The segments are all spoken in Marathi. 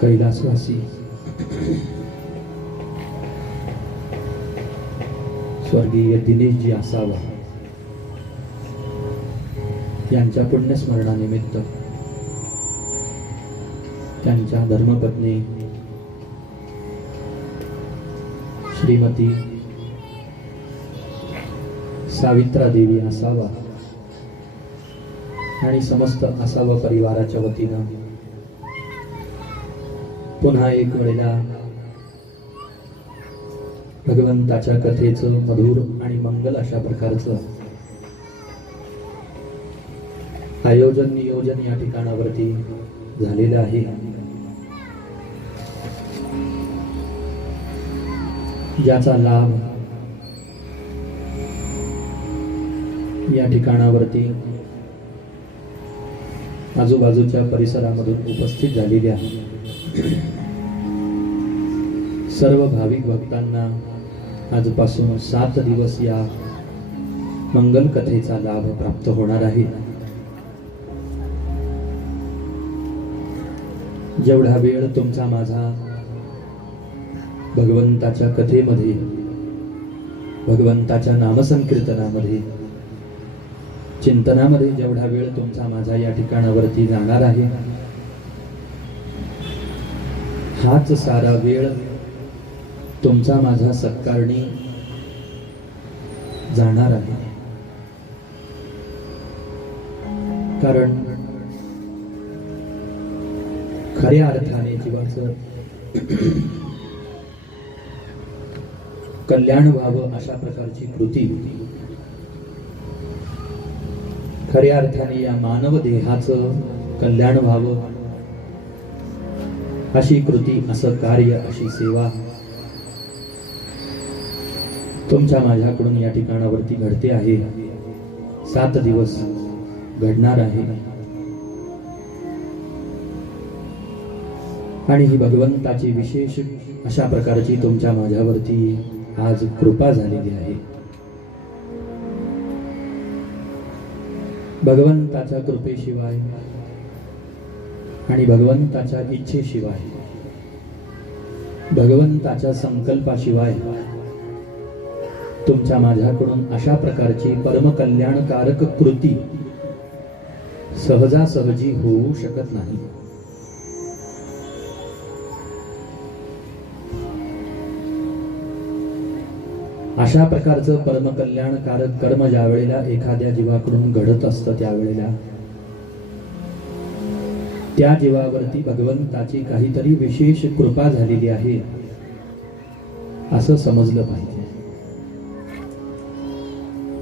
कैलासवासी स्वर्गीय दिनेशजी आसावा यांच्या पुण्यस्मरणानिमित्त त्यांच्या धर्मपत्नी श्रीमती सावित्रा देवी आसावा आणि समस्त आसावा परिवाराच्या वतीनं पुन्हा एक वेळेला भगवंताच्या कथेचं मधुर आणि मंगल अशा प्रकारचं आयोजन नियोजन या ठिकाणावरती झालेलं आहे। ज्याचा लाभ या ठिकाणावरती आजूबाजूच्या परिसरामधून उपस्थित झालेले आहे। सर्व भाविक भक्तांना आजपासून 7 दिवस या मंगल कथेचा लाभ प्राप्त होणार आहे। जेवढा वेळ तुमचा माझा भगवंताच्या कथेमध्ये, भगवंताच्या नामसंकीर्तनामध्ये, चिंतनामध्ये जेवढा वेळ तुमचा माझा या ठिकाणावरती जाणार आहे, हाच सारा वेळ तुमचा माझा सत्कारणी जाणार आहे। कारण खऱ्या अर्थाने जीवाचं कल्याण व्हावं अशा प्रकारची कृती, खऱ्या अर्थाने या मानव देहाचं कल्याण व्हावं अशी कृती, असं कार्य, अशी सेवा तुमच्या माझ्याकडून या ठिकाणावरती घडते आहे। 7 दिवस घडणार आहे आणि ही भगवंताची विशेष अशा प्रकारची तुमच्या माझ्यावरती आज कृपा झालेली आहे। भगवंताच्या कृपेशिवाय आणि भगवंताच्या इच्छेशिवाय, भगवंताच्या संकल्पाशिवाय तुमच्या माझ्याकडून अशा प्रकारची परमकल्याणकारक कृती सहजासहजी होऊ शकत नाही। अशा प्रकारचं परमकल्याणकारक कर्म ज्या वेळेला एखाद्या जीवाकडून घडत असतं, त्यावेळेला त्या जीवावरती भगवंताची काहीतरी विशेष कृपा झालेली आहे असं समजलं पाहिजे।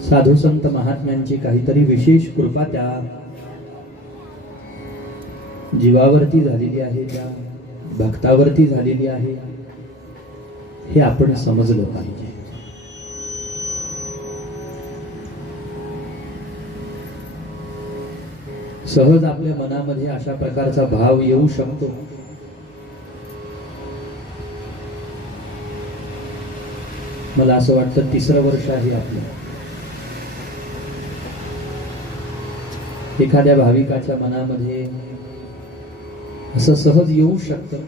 साधू संत महात्म्यांची काहीतरी विशेष कृपा त्या जीवावरती झालेली आहे, त्या भक्तावरती झालेली आहे, हे आपण समजलं पाहिजे। सहज आपल्या मनामध्ये अशा प्रकारचा भाव येऊ शकतो। मला असं वाटतं 3रं वर्ष आहे आपलं। एखाद्या भाविकाच्या मनामध्ये असं सहज येऊ शकतं,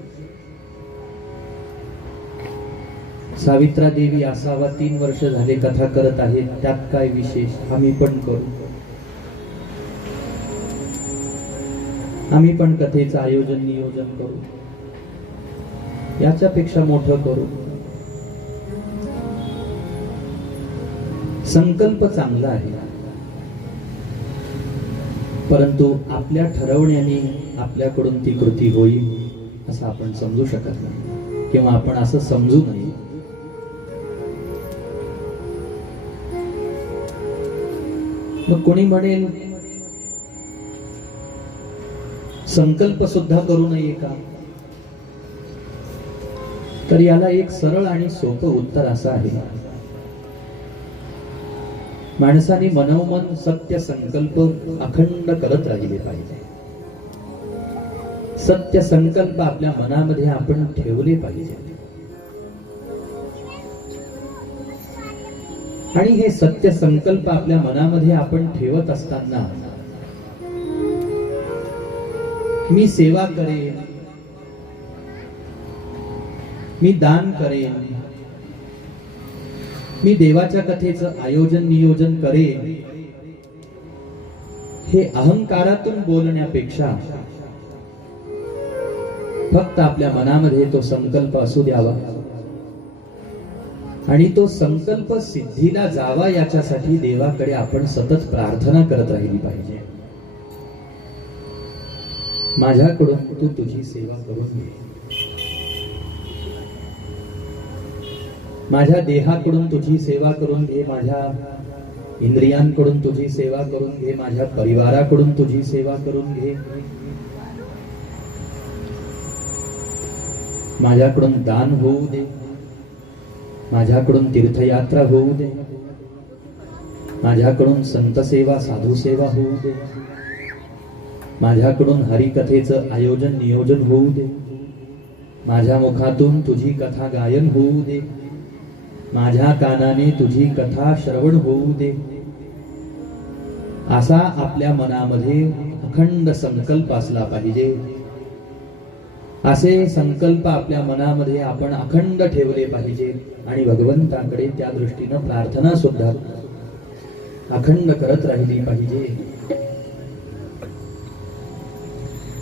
सावित्रा देवी आसावा 3 वर्ष झाले कथा करत आहेत, त्यात काय विशेष, आम्ही पण करू, आम्ही पण कथेचं आयोजन नियोजन करू, याच्यापेक्षा मोठं करू। संकल्प चांगला आहे, परंतु आपल्या ठरवण्याने आपल्याकडून ती कृती होईल असं आपण समजू शकत नाही, किंवा आपण असं समजू नये। मग कोणी म्हणेल संकल्प सुद्धा करू नये का? तर याला एक सरळ आणि सोपं उत्तर असं आहे, माणसाने मनोमन सत्य संकल्प अखंड करत राहिले पाहिजे। सत्य संकल्प आपल्या मनामध्ये आपण ठेवले पाहिजे, आणि हे सत्य संकल्प आपल्या मनामध्ये आपण ठेवत असताना मी सेवा करेन, मी दान करेन, मी देवाच्या कथेचं आयोजन नियोजन करेन, हे अहंकारातून बोलण्यापेक्षा फक्त आपल्या मनामध्ये तो संकल्प असू द्यावा आणि तो संकल्प सिद्धीला जावा याच्यासाठी देवाकडे आपण सतत प्रार्थना करत राहिली पाहिजे. माझ्याकडून तू तुझी सेवा करून घे, माझ्या देहाकडून तुझी सेवा करून घे, माझ्या इंद्रियांकडून तुझी सेवा करून घे, माझ्या परिवाराकडून तुझी सेवा करून घे, माझ्याकडून दान होऊ दे, माझ्याकडून तीर्थयात्रा होऊ दे, माझ्याकडून संत सेवा साधू सेवा होऊ दे, माझ्याकडून हरिकथेचं आयोजन नियोजन होऊ दे, माझ्या मुखातून तुझी कथा गायन होऊ दे, माझ्या कानाने तुझी कथा श्रवण होऊ दे, असा आपल्या मनामध्ये अखंड संकल्प असला पाहिजे. असे संकल्प आपल्या मनामध्ये आपण अखंड ठेवले पाहिजे आणि भगवंताकडे त्या दृष्टीनं प्रार्थना सुद्धा अखंड करत राहिली पाहिजे.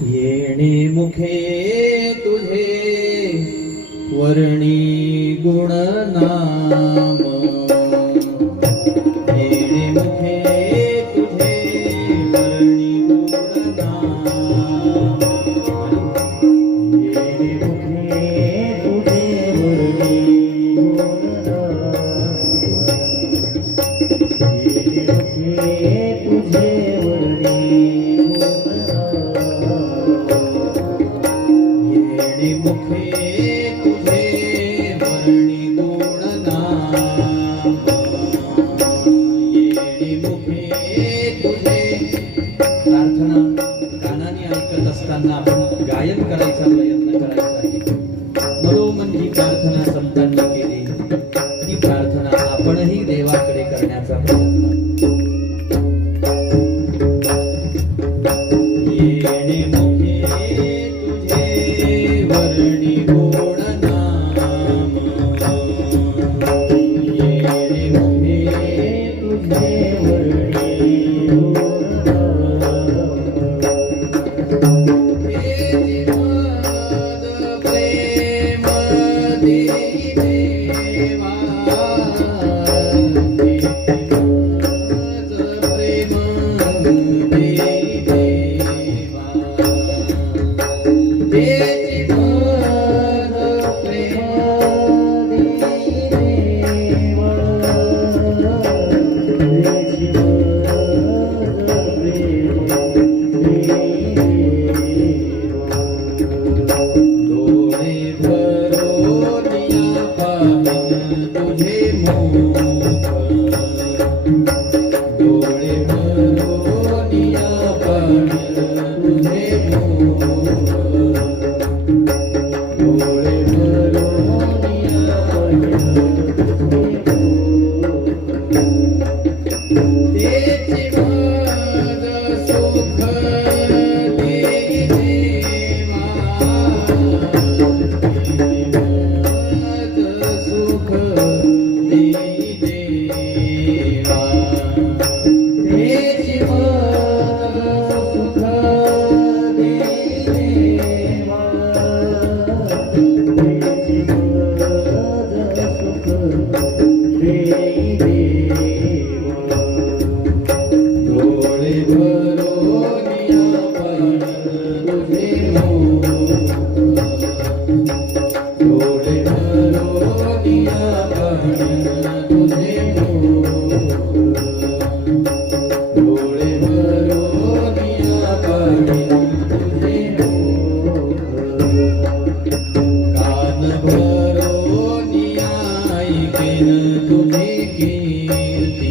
येणे मुखे तुझे वर्णी गुण नाम, येणे मुखे तुझे वर्णी गुण नाम, येणे मुखे तुझे वर्णी गुण नाम, येणे मुखे तुझे वर्णी गुण नाम, येणे मुखे आपण गायन करायचा प्रयत्न करायचा आहे. मनोमन ही प्रार्थना संतांनी केली, ही प्रार्थना आपणही देवाकडे करण्याचा प्रयत्न. येणे मुखे तुझे वर्णी गुण नाम, येणे मुखे तुझे वर्णी गुण नाम, तुझी कीर्ती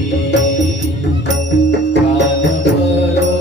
कान भरो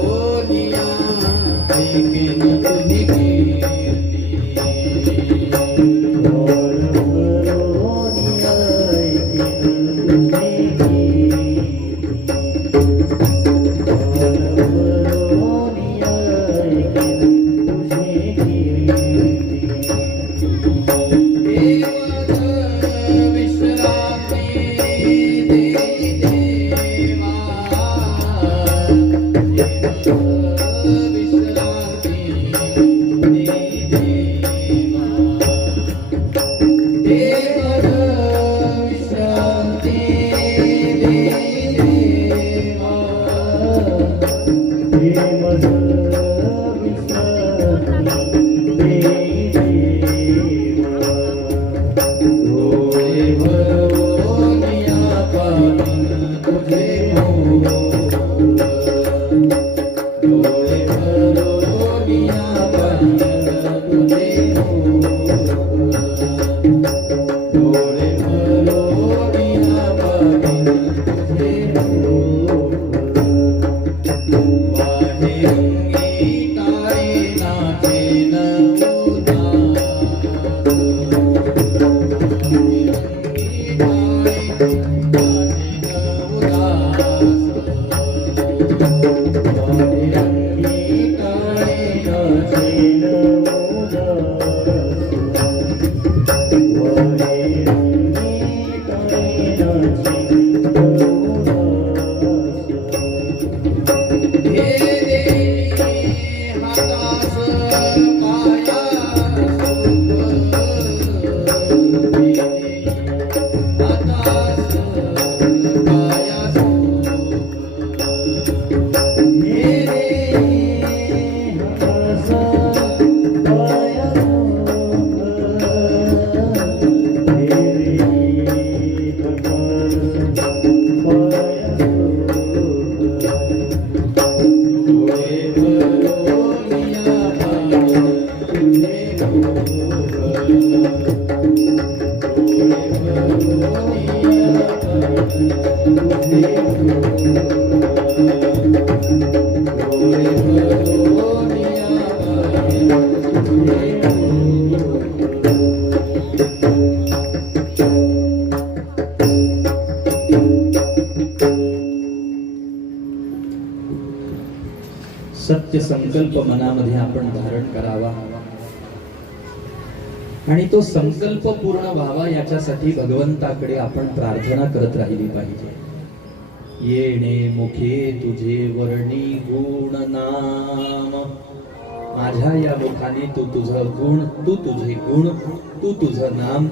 सत्य संकल्प मनामध्ये आपण धारण करावा आणि तो संकल्प पूर्ण व्हावा याच्यासाठी भगवंताकडे आपण प्रार्थना करत राहिली पाहिजे. येणे मुखे तुझे वर्णी गुण नाम, माझ्या या मुखाने तू तुझं गुण, तू तुझे गुण, तू तुझं नाम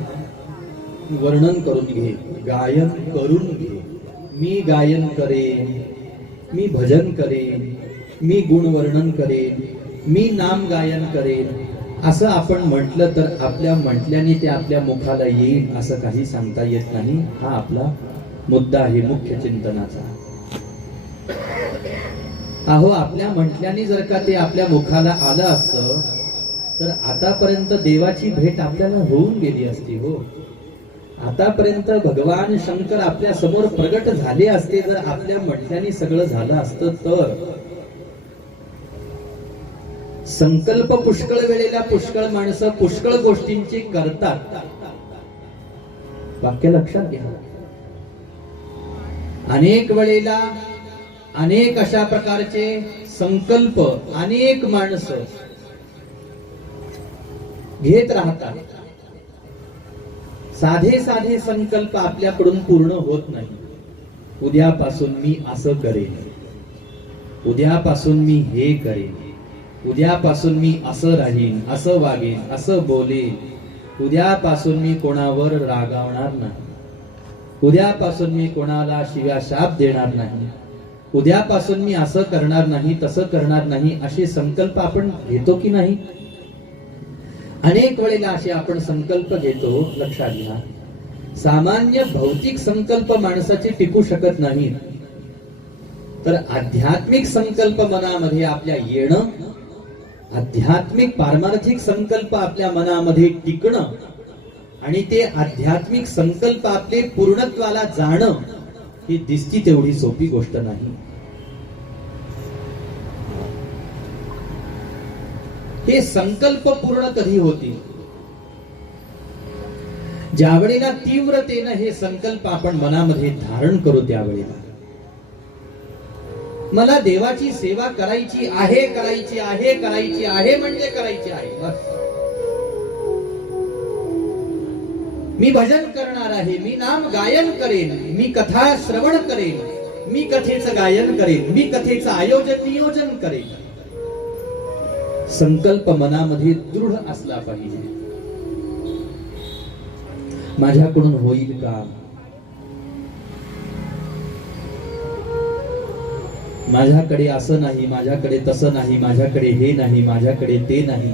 वर्णन करून घे, गायन करून घे. मी गायन करेन, मी भजन करेन, मी गुण वर्णन करेन, मी नाम गायन करेन असं आपण म्हटलं तर आपल्या म्हटल्याने ते आपल्या मुखाला येईल असं काही सांगता येत नाही. हा आपला मुद्दा आहे मुख्य चिंतनाचा. अहो, आपल्या म्हटल्याने जर का ते आपल्या मुखाला आलं असतं तर आतापर्यंत देवाची भेट आपल्याला होऊन गेली असती. हो, आतापर्यंत भगवान शंकर आपल्या समोर प्रगट झाले असते जर आपल्या म्हटल्याने सगळं झालं असतं. तर संकल्प पुष्कळ वेळेला पुष्कळ माणसं पुष्कळ गोष्टींची करतात. वाक्य लक्षात घ्या. अनेक वेळेला अनेक अशा प्रकारचे संकल्प अनेक माणसं घेत राहतात. साधे साधे संकल्प आपल्याकडून पूर्ण होत नाही. उद्यापासून मी असं करेन, उद्यापासून मी हे करेन, उद्यापासून मी असं राहीन, असं वागेन, असं बोलेन, उद्यापासून मी कोणावर रागावणार नाही, उद्यापासून मी कोणाला शिव्या शाप देणार नाही, उद्यापासून मी असं करणार नाही, तसं करणार नाही, असे संकल्प आपण घेतो की नाही? अनेक वेळेला असे आपण संकल्प घेतो. लक्षात घ्या, सामान्य भौतिक संकल्प माणसाचे टिकू शकत नाहीत. तर आध्यात्मिक संकल्प मनामध्ये आपल्या येणं, आध्यात्मिक पारमार्थिक संकल्प आपल्या मनामध्ये टिकणं आणि ते आध्यात्मिक संकल्प आपले पूर्णत्वाला जाणं ही दिसती तेवढी सोपी गोष्ट नाही. हे संकल्प पूर्ण कधी होतील? ज्या वेळेला तीव्रतेनं हे संकल्प आपण मनामध्ये धारण करू त्यावेळेला मला देवाची सेवा करायची आहे, करायची आहे, करायची आहे म्हणजे करायची आहे. बस. मी भजन करणार आहे, मी नाम गायन करेन, मी कथा श्रवण करेन, मी कथेचं गायन करेन, मी कथेचं आयोजन नियोजन करेन. संकल्प मनामध्ये दृढ असला पाहिजे. माझ्याकडून होईल का? माझ्याकडे असं नाही, माझ्याकडे तसं नाही, माझ्याकडे हे नाही, माझ्याकडे ते नाही.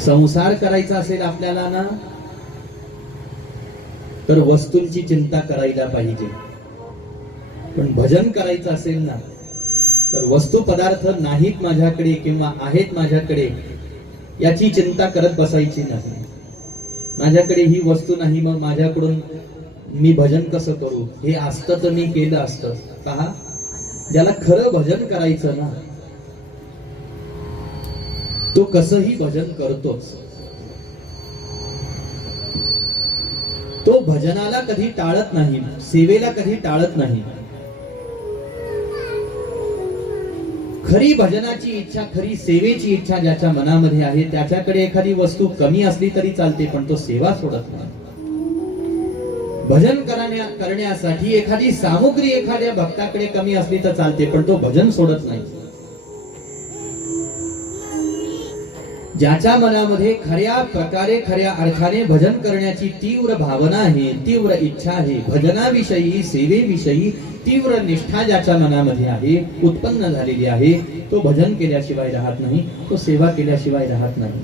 संसार करायचा असेल आपल्याला ना, तर वस्तूंची चिंता करायला पाहिजे. पण भजन करायचं असेल ना, तर वस्तू पदार्थ नाहीत माझ्याकडे किंवा आहेत माझ्याकडे याची चिंता करत बसायची नाही. माझ्याकडे ही वस्तू नाही, मग माझ्याकडून मी भजन कसं करू? हे असतं तर मी केलं असतं. पहा, ज्याला खरं भजन करायचं ना, तो कसंही भजन करतोच. तो भजनाला कधी टाळत नाही, सेवेला कधी टाळत नाही. खरी भजनाची इच्छा, खरी सेवेची इच्छा ज्याच्या मनामध्ये आहे, त्याच्याकडे एखादी वस्तू कमी असली तरी चालते, पण तो सेवा सोडत नाही. भजन करण्यासाठी एखादी सामुग्री एखाद्या भक्ताकडे कमी असली तर चालते, पण तो भजन सोडत नाही. ज्याच्या मनामध्ये खऱ्या प्रकारे खऱ्या अर्थाने भजन करण्याची तीव्र भावना आहे, तीव्र इच्छा आहे, भजनाविषयी सेवेविषयी तीव्र निष्ठा ज्याच्या मनामध्ये आहे, उत्पन्न झालेली आहे, तो भजन केल्याशिवाय राहत नाही, तो सेवा केल्याशिवाय राहत नाही.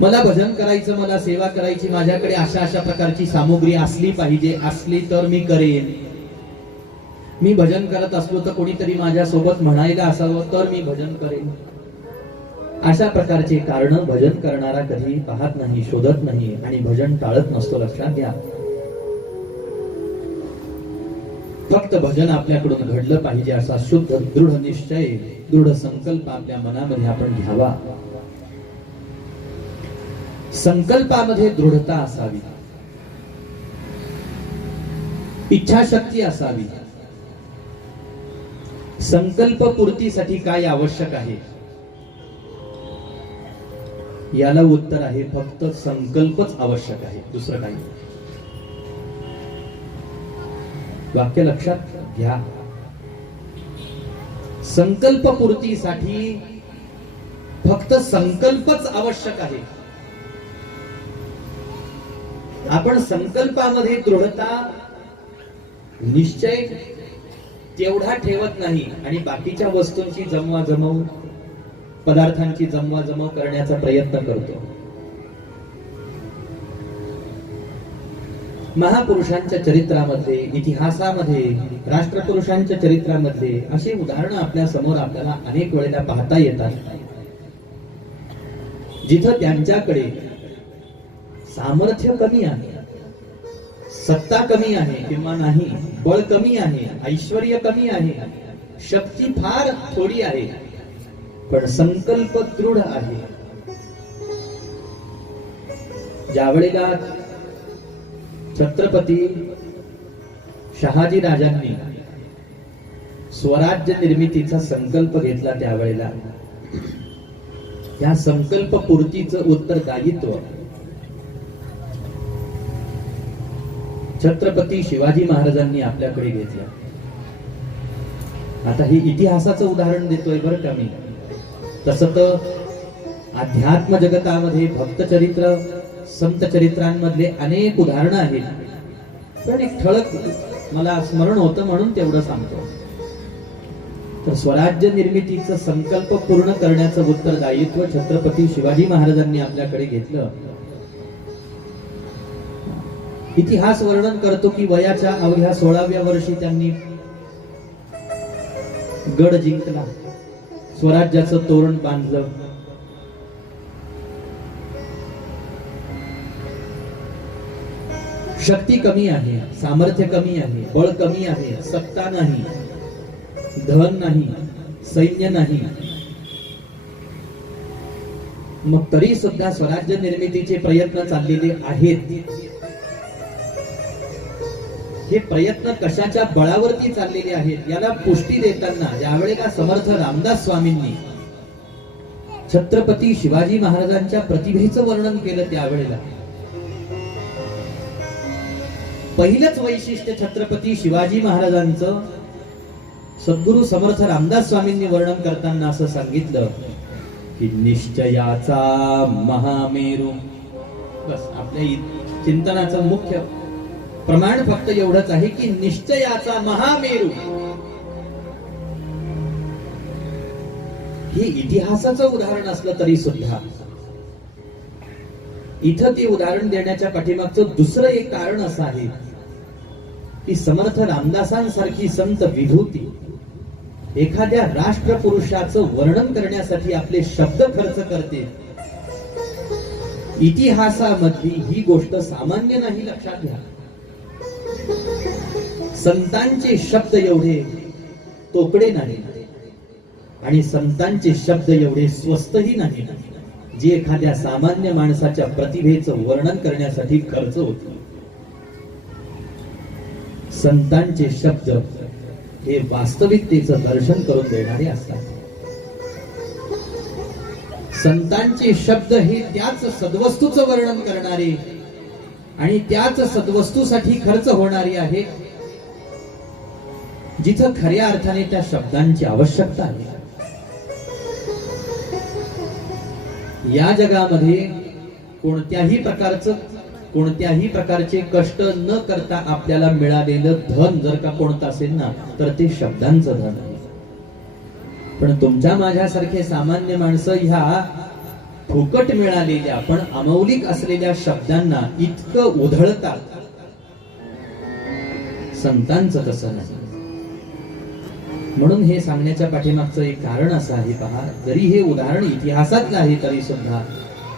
मला भजन करायचं, मला सेवा करायची, माझ्याकडे अशा अशा प्रकारची सामुग्री असली पाहिजे, असली तर मी करेन. मी भजन करत असलो तर कोणीतरी माझ्या सोबत म्हणायला असावं तर मी भजन करेन. अशा प्रकारचे कारण भजन करणारा कधी पाहत नाही, शोधत नाही आणि भजन टाळत नसतो. लक्षात घ्या. फक्त भजन आपल्याकडून घडलं पाहिजे असा शुद्ध दृढ निश्चय, दृढ संकल्प आपल्या मनामध्ये आपण घ्यावा. संकल्पामध्ये दृढता असावी, इच्छाशक्ती असावी. संकल्प पूर्तीसाठी काय आवश्यक आहे? याला उत्तर आहे फक्त संकल्पच आवश्यक आहे, दुसरं काही. वाक्य लक्षात घ्या. संकल्प पूर्तीसाठी फक्त संकल्पच आवश्यक आहे. आपण संकल्पामध्ये दृढता, निश्चय तेवढा ठेवत नाही आणि बाकीच्या वस्तूंची जमवाजमव, पदार्थांची जमवाजमव करण्याचा प्रयत्न करतो. महापुरुषांच्या चरित्रामध्ये, इतिहासामध्ये, राष्ट्रपुरुषांच्या चरित्रामध्ये अशी उदाहरणं आपल्या समोर आपल्याला अनेक वेळेला पाहता येतात, जिथं त्यांच्याकडे सामर्थ्य कमी आहे, सत्ता कमी आहे किंवा नाही, बळ कमी आहे, ऐश्वर्य कमी आहे, शक्ती फार थोडी आहे, पण संकल्प दृढ आहे. ज्यावेळेला छत्रपती शहाजी राजांनी स्वराज्य निर्मितीचा संकल्प घेतला, त्यावेळेला या संकल्प पूर्तीचं उत्तरदायित्व छत्रपती शिवाजी महाराजांनी आपल्याकडे घेतलं. आता हे इतिहासाचं उदाहरण देतोय बरं का मी. तसं तर अध्यात्म जगतामध्ये भक्त चरित्र, संत चरित्रांमधले अनेक उदाहरणं आहेत, पण एक ठळक मला स्मरण होतं म्हणून तेवढं सांगतो. तर स्वराज्य निर्मितीचं संकल्प पूर्ण करण्याचं उत्तरदायित्व छत्रपती शिवाजी महाराजांनी आपल्याकडे घेतलं. इतिहास वर्णन करतो की वयाच्या अवघ्या 16व्या वर्षी त्यांनी गड जिंकला, स्वराज्याचं तोरण बांधलं. शक्ती कमी आहे, सामर्थ्य कमी आहे, बळ कमी आहे, सत्ता नाही, धन नाही, सैन्य नाही, मग तरी सुद्धा स्वराज्य निर्मितीचे प्रयत्न चाललेले आहेत. हे प्रयत्न कशाच्या बळावरती चाललेले आहेत याला पुष्टी देताना ज्यावेळेला समर्थ रामदास स्वामींनी छत्रपती शिवाजी महाराजांच्या प्रतिभेचं वर्णन केलं, त्यावेळेला पहिलंच वैशिष्ट्य छत्रपती शिवाजी महाराजांचं सद्गुरु समर्थ रामदास स्वामींनी वर्णन करताना असं सांगितलं की निश्चयाचा महामेरू. बस आपल्या चिंतनाचं मुख्य प्रमाण फक्त एवढंच आहे की निश्चयाचा महामेरू. हे इतिहासाचं उदाहरण असलं तरी सुद्धा इथं ते उदाहरण देण्याच्या पाठीमागचं दुसरं एक कारण असं आहे ती समर्थ रामदासांसारखी संत विभूती एखाद्या राष्ट्रपुरुषाचं वर्णन करण्यासाठी आपले शब्द खर्च करते. इतिहासामधली ही गोष्ट सामान्य नाही, लक्षात घ्या. संतांचे शब्द एवढे तोकडे नाही आणि संतांचे शब्द एवढे स्वस्तही नाही जे एखाद्या सामान्य माणसाच्या प्रतिभेचं वर्णन करण्यासाठी खर्च होते. संतांचे शब्द हे वास्तविकतेचं दर्शन करून देणारे असतात. संतांचे शब्द हे त्याच सद्वस्तूचं वर्णन करणारे आणि त्याच सद्वस्तूसाठी खर्च होणारे आहे जिथं खऱ्या अर्थाने त्या शब्दांची आवश्यकता आहे. या जगामध्ये कोणत्याही प्रकारचे कष्ट न करता आपल्याला मिळालेलं धन जर का कोणतं असेल ना तर ते शब्दांचं धन आहे. पण तुमच्या माझ्यासारखे सामान्य माणसं ह्या फुकट मिळालेल्या पण अमौलिक असलेल्या शब्दांना इतकं उधळतात. संतांचं तसं नाही. म्हणून हे सांगण्याच्या पाठीमागचं एक कारण असं आहे. पहा, जरी हे उदाहरण इतिहासातलं आहे तरी सुद्धा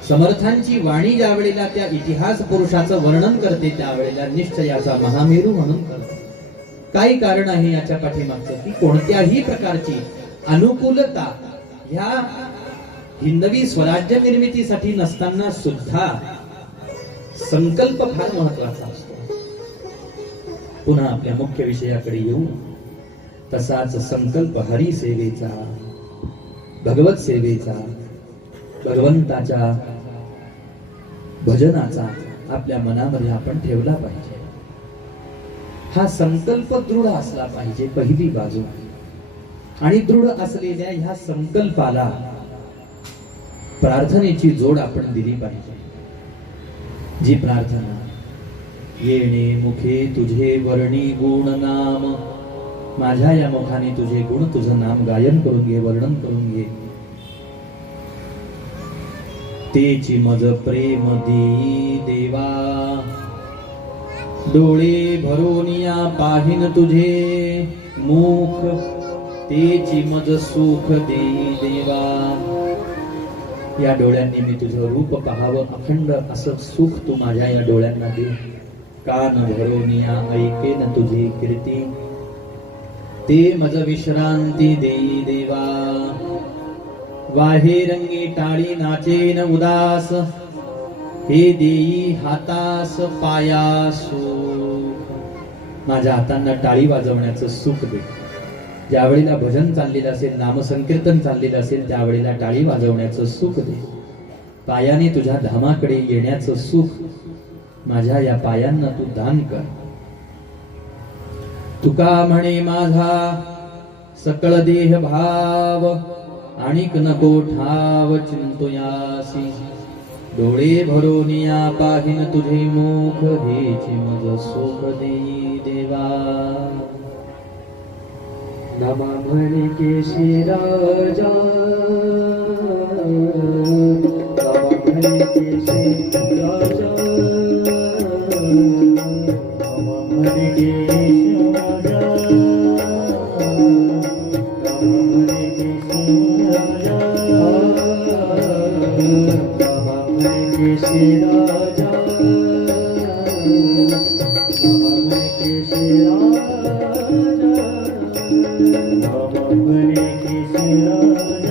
समर्थांची वाणी ज्या वेळेला त्या इतिहास पुरुषाचं वर्णन करते त्यावेळेला निश्चयाचा महामेरू म्हणून करते. काय कारण आहे याच्या पाठीमागचं की कोणत्याही प्रकारची अनुकूलता ह्या हिंदवी स्वराज्य निर्मितीसाठी नसताना सुद्धा संकल्प फार महत्वाचा असतो. पुन्हा आपल्या मुख्य विषयाकडे येऊ. तसाच संकल्प हरिसेवेचा, भगवत सेवेचा, भगवंताच्या भजनाचा आपल्या मनामध्ये आपण ठेवला पाहिजे. हा संकल्प दृढ असला पाहिजे, पहिली बाजू. आणि दृढ असलेल्या ह्या संकल्पाला प्रार्थनेची जोड आपण दिली पाहिजे. जी प्रार्थना, येणे मुखे तुझे वर्णी गुण नाम, माझ्या या मुखाने तुझे गुण तुझं नाम गायन करून घे, वर्णन करून घे. तेची मज प्रेम देई देवा, डोळे भरोनिया पाहिन तुझे मुख, तेची मज सुख देई देवा. या डोळ्यांनी मी तुझं रूप पाहावं, अखंड असं सुख तू माझ्या या डोळ्यांना दे. कान भरोनिया ऐकेन तुझी कीर्ती, ते मज विश्रांती देई देवा. वाहे रंगी टाळी नाचेन उदास, हे देई हातास पायासू. माझ्या हातांना टाळी वाजवण्याचं सुख दे. ज्यावेळेला भजन चाललेलं असेल, नामसंकीर्तन चाललेलं असेल त्यावेळेला टाळी वाजवण्याचं सुख दे. पायाने तुझ्या धामाकडे येण्याचं सुख माझ्या या पायांना तू दान कर. तुका म्हणे माझा सकळ देह भाव, आणिक नको ठाव चिंतुयासी. डोळे भरोनिया पाहिन तुझे मुख, हेची मज सुख देई देवा. नमा म्हणे केशी राजा, नमा म्हणे केशी राजा, नमा म्हणे केशी राजा, नमा म्हणे केशी राजा, नमा म्हणे केशी राजा, नमा म्हणे केशी राजा.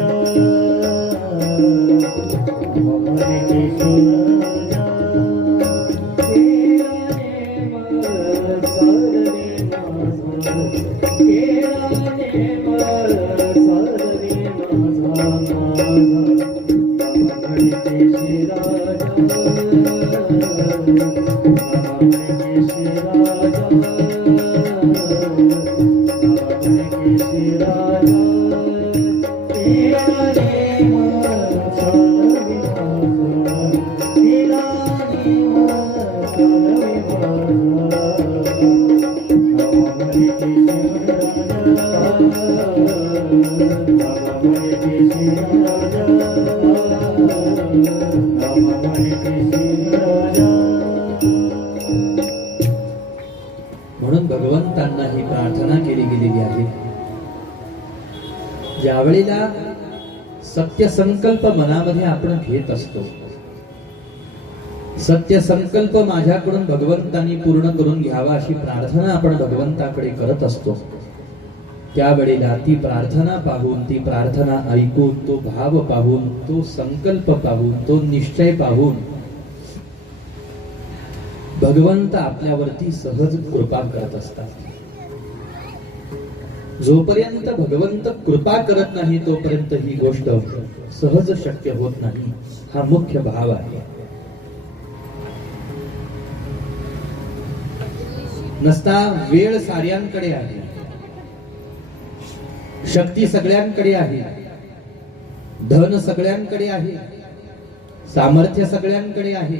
म्हणून भगवंतांना ही प्रार्थना केली गेलेली आहे. ज्या वेळेला सत्य संकल्प मनामध्ये आपण घेत असतो, सत्य संकल्प माझ्याकडून भगवंतांनी पूर्ण करून घ्यावा अशी प्रार्थना आपण भगवंताकडे करत असतो, त्यावेळेला ती प्रार्थना पाहून, ती प्रार्थना ऐकून, तो भाव पाहून, तो संकल्प पाहून, तो निश्चय पाहून भगवंत आपल्यावरती सहज कृपा करत असतात. जोपर्यंत भगवंत कृपा करत नाही तोपर्यंत ही गोष्ट सहज शक्य होत नाही. हा मुख्य भाव आहे. नसता वेळ साऱ्यांकडे आहे, शक्ती सगळ्यांकडे आहे, धन सगळ्यांकडे आहे, सामर्थ्य सगळ्यांकडे आहे,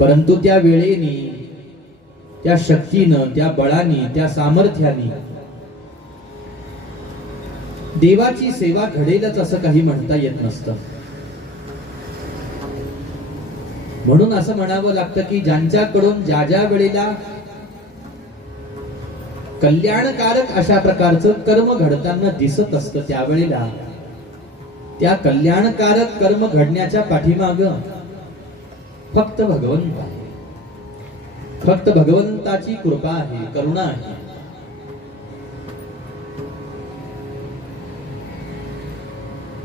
परंतु त्या वेळेने, त्या शक्तीनं, त्या बळाने, त्या सामर्थ्याने देवाची सेवा घडेलच असं काही म्हणता येत नसतं. म्हणून असं म्हणावं लागतं की ज्यांच्याकडून ज्या ज्या वेळेला कल्याणकारक अशा प्रकारचं कर्म घडताना दिसत असतं, त्यावेळेला त्या कल्याणकारक कर्म घडण्याच्या पाठीमाग फक्त भगवंत आहे, फक्त भगवंताची कृपा आहे, करुणा आहे.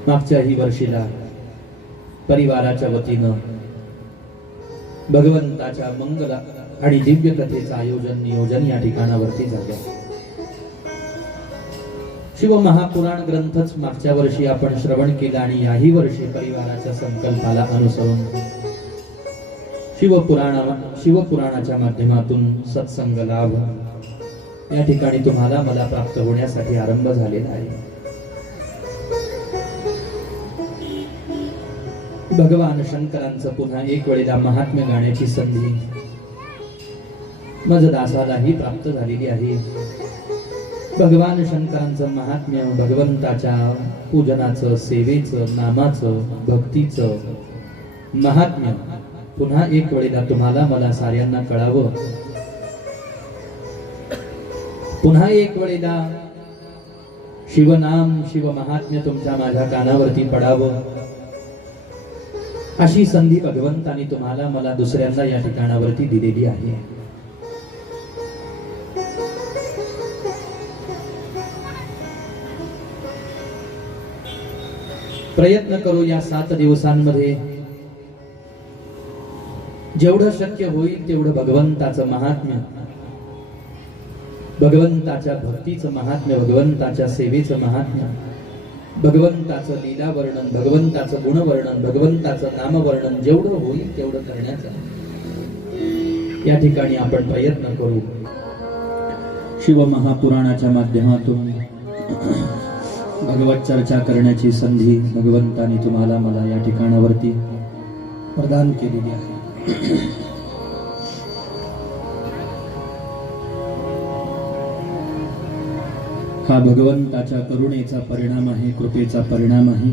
मागच्याही वर्षीला परिवाराच्या वतीनं भगवंताच्या मंगल आणि दिव्य कथेचं आयोजन नियोजन या ठिकाणावरती झालं. शिव महापुराण ग्रंथच मागच्या वर्षी आपण श्रवण केला आणि याही वर्षी परिवाराच्या संकल्पाला अनुसरून शिवपुराणाच्या माध्यमातून सत्संग लाभ या ठिकाणी तुम्हाला मला प्राप्त होण्यासाठी आरंभ झालेला आहे. भगवान शंकरांचं पुन्हा एक वेळेला महात्म्य गाण्याची संधी माझ दासालाही प्राप्त झालेली आहे. भगवान शंकरांचं महात्म्य, भगवंताच्या पूजनाचं, सेवेचं, नामाचं, भक्तीचं महात्म्य पुन्हा एक वेळेला तुम्हाला मला साऱ्यांना कळावं, पुन्हा एक वेळेला शिवनाम, शिव महात्म्य तुमच्या माझ्या कानावरती पडावं अशी संधी भगवंतानी तुम्हाला मला दुसऱ्यांदा या ठिकाणावरती दिलेली आहे. प्रयत्न करू या 7 दिवसांमध्ये जेवढं शक्य होईल तेवढं भगवंताचं महात्म्य, भगवंताच्या भक्तीचं महात्म्य, भगवंताच्या सेवेचं महात्म्य, भगवंताचं लीला वर्णन, भगवंताचं गुणवर्णन, भगवंताचं नामवर्णन जेवढं होईल तेवढं करण्याचा या ठिकाणी आपण प्रयत्न करू. शिव महापुराणाच्या माध्यमातून भगवत चर्चा करण्याची संधी भगवंतानी तुम्हाला मला या ठिकाणावरती प्रदान केलेली आहे. हा भगवंताच्या करुणेचा परिणाम आहे, कृपेचा परिणाम आहे.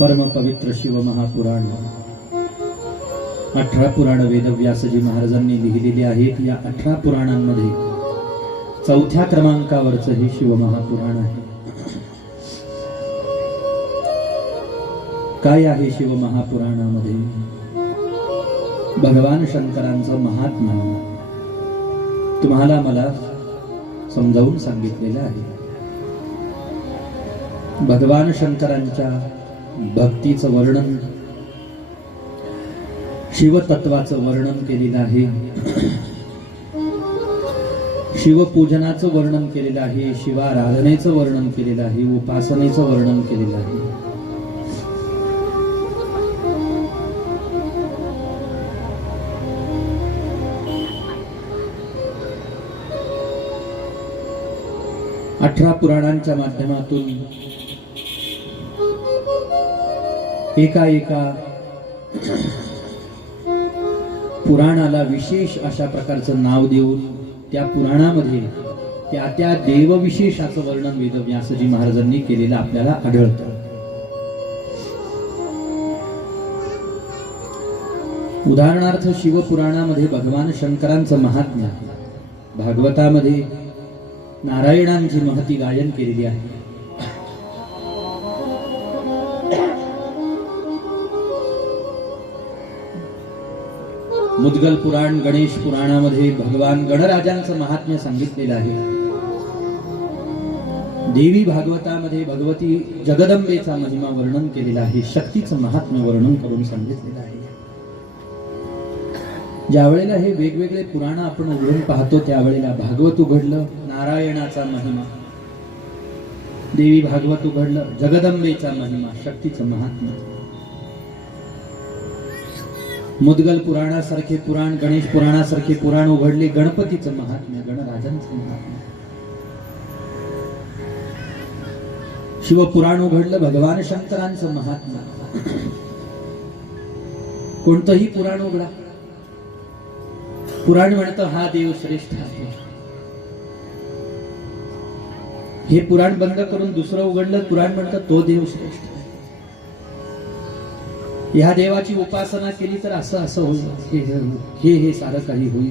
परम पवित्र शिव महापुराण 18 पुराण वेदव्यासजी महाराजांनी लिहिलेली आहेत. या 18 पुराणांमध्ये 4थ्या क्रमांकावरचं हे शिव महापुराण आहे. काय आहे शिव महापुराणामध्ये? भगवान शंकरांचं महात्म्य तुम्हाला मला समजावून सांगितलेलं आहे. भगवान शंकरांच्या भक्तीचं वर्णन, शिवतत्वाचं वर्णन केलेलं आहे, शिवपूजनाचं वर्णन केलेलं आहे, शिवाराधनेचं वर्णन केलेलं आहे, उपासनेचं वर्णन केलेलं आहे. अठरा पुराणांच्या माध्यमातून एका पुराणाला विशेष अशा प्रकारचं नाव देऊन त्या पुराणामध्ये त्या त्या देवविशेषाचं वर्णन वेदव्यासजी महाराजांनी केलेलं आपल्याला आढळतं. उदाहरणार्थ शिवपुराणामध्ये भगवान शंकरांचं महात्म्य, भागवतामध्ये नारायणांची महती गायन केलेली आहे. मुद्गल पुराण, गणेश पुराणामध्ये भगवान गणराजांचं महात्म्य सांगितलेलं आहे. देवी भागवतामध्ये भगवती जगदंबेचा महिमा वर्णन केलेला आहे. शक्तीचं महात्म्य वर्णन करून सांगितलेलं आहे. ज्या वेळेला हे वेगवेगळे पुराण आपण उघडून पाहतो त्यावेळेला भागवत उघडलं नारायणाचा महिमा, देवी भागवत उघडलं जगदंबेचा महिमा, शक्तीचं महात्म्य. मुद्गल पुराणासारखे पुराण, गणेश पुराणासारखे पुराण उघडले गणपतीचं महात्म्य, गणराजांचं महात्म्य. शिवपुराण उघडलं भगवान शंकरांचं महात्म्य. कोणतंही पुराण उघडा, पुराण म्हणतं हा देव श्रेष्ठ आहे. हे पुराण बंद करून दुसरं उघडलं, पुराण म्हणतं तो देव श्रेष्ठ आहे. ह्या देवाची उपासना केली तर असं असं होईल, हे सारं काही होईल.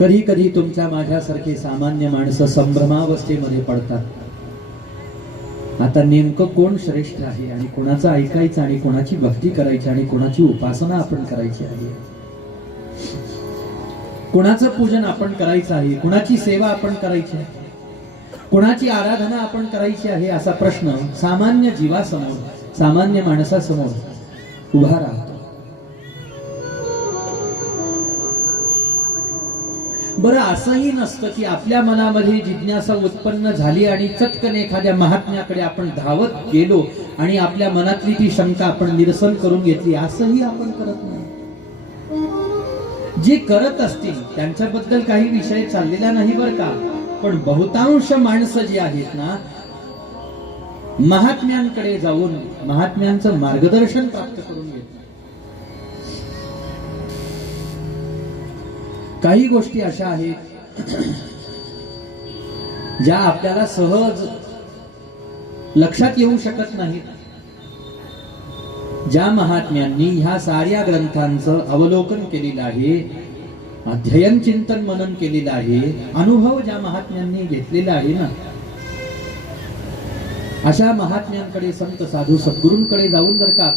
कधी कधी तुमच्या माझ्यासारखे सामान्य माणसं संभ्रमावस्थेमध्ये पडतात. आता नेमकं कोण श्रेष्ठ आहे आणि कोणाचं ऐकायचं आणि कोणाची भक्ती करायची आणि कोणाची उपासना आपण करायची आहे, कोणाचं पूजन आपण करायचं आहे, कोणाची सेवा आपण करायची आहे, कोणाची आराधना आपण करायची आहे, असा प्रश्न सामान्य जीवासमोर, सामान्य माणसासमोर उभा राहतो. बरं, असंही नसतं की आपल्या मनामध्ये जिज्ञासा उत्पन्न झाली आणि चटकन एखाद्या महात्म्याकडे आपण धावत गेलो आणि आपल्या मनातली ती शंका आपण निरसन करून घेतली. असंही आपण करत नाही. जे करत असतील त्यांच्याबद्दल काही विषय चाललेला नाही बरं का, पण बहुतांश माणसं जी आहेत ना, महात्म्यांकडे जाऊन महात्म्यांचं मार्गदर्शन प्राप्त करून घेतात. काही गोष्टी अशा आहेत ज्या आपल्याला सहज लक्षात येऊ शकत नाहीत. ज्या महात्म्यांनी ह्या साऱ्या ग्रंथांचं अवलोकन केलेलं आहे, अध्ययन चिंतन मनन केलेलं आहे, अनुभव ज्या महात्म्यांनी घेतलेला आहे ना, अशा महात्म्यांकडे, संत साधू सद्गुरूंकडे जाऊन जर का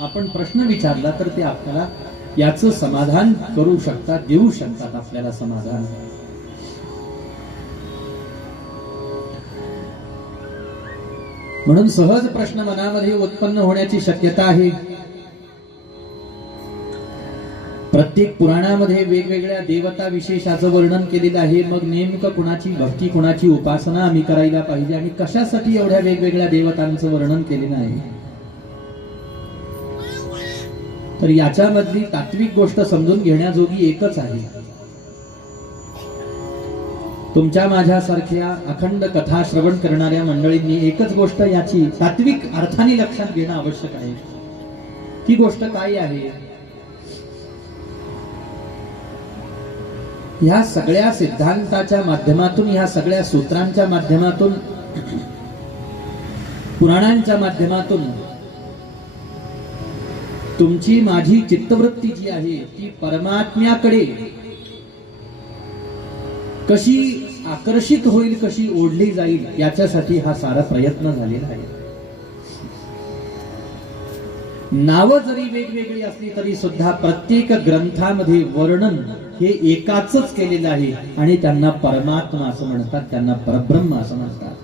आपण प्रश्न विचारला तर ते आपल्याला याचं समाधान करू शकतात, देऊ शकतात आपल्याला समाधान. म्हणून सहज प्रश्न मनामध्ये उत्पन्न होण्याची शक्यता आहे. प्रत्येक पुराणामध्ये वेगवेगळ्या देवता विशेषाचं वर्णन केलेलं आहे. मग नेमकं कुणाची भक्ती, कुणाची उपासना आम्ही करायला पाहिजे आणि कशासाठी एवढ्या वेगवेगळ्या देवतांचं वर्णन केलेलं आहे, तर याच्यामधली तात्विक गोष्ट समजून घेण्याजोगी एकच आहे. तुमच्या माझ्यासारख्या अखंड कथा श्रवण करणाऱ्या मंडळींनी एकच गोष्ट याची तात्विक अर्थाने लक्षात घेणं आवश्यक आहे. ती गोष्ट काय आहे? ह्या सगळ्या सिद्धांताच्या माध्यमातून, ह्या सगळ्या सूत्रांच्या माध्यमातून, पुराणांच्या माध्यमातून तुमची माझी चित्तवृत्ती जी आहे ती परमात्म्याकडे कशी आकर्षित होईल, कशी ओढली जाईल, याच्यासाठी हा सारा प्रयत्न झालेला आहे. नावं जरी वेगवेगळी असली तरी सुद्धा प्रत्येक ग्रंथामध्ये वर्णन हे एकाच केलेलं आहे आणि त्यांना परमात्मा असं म्हणतात, त्यांना परब्रह्म असं म्हणतात.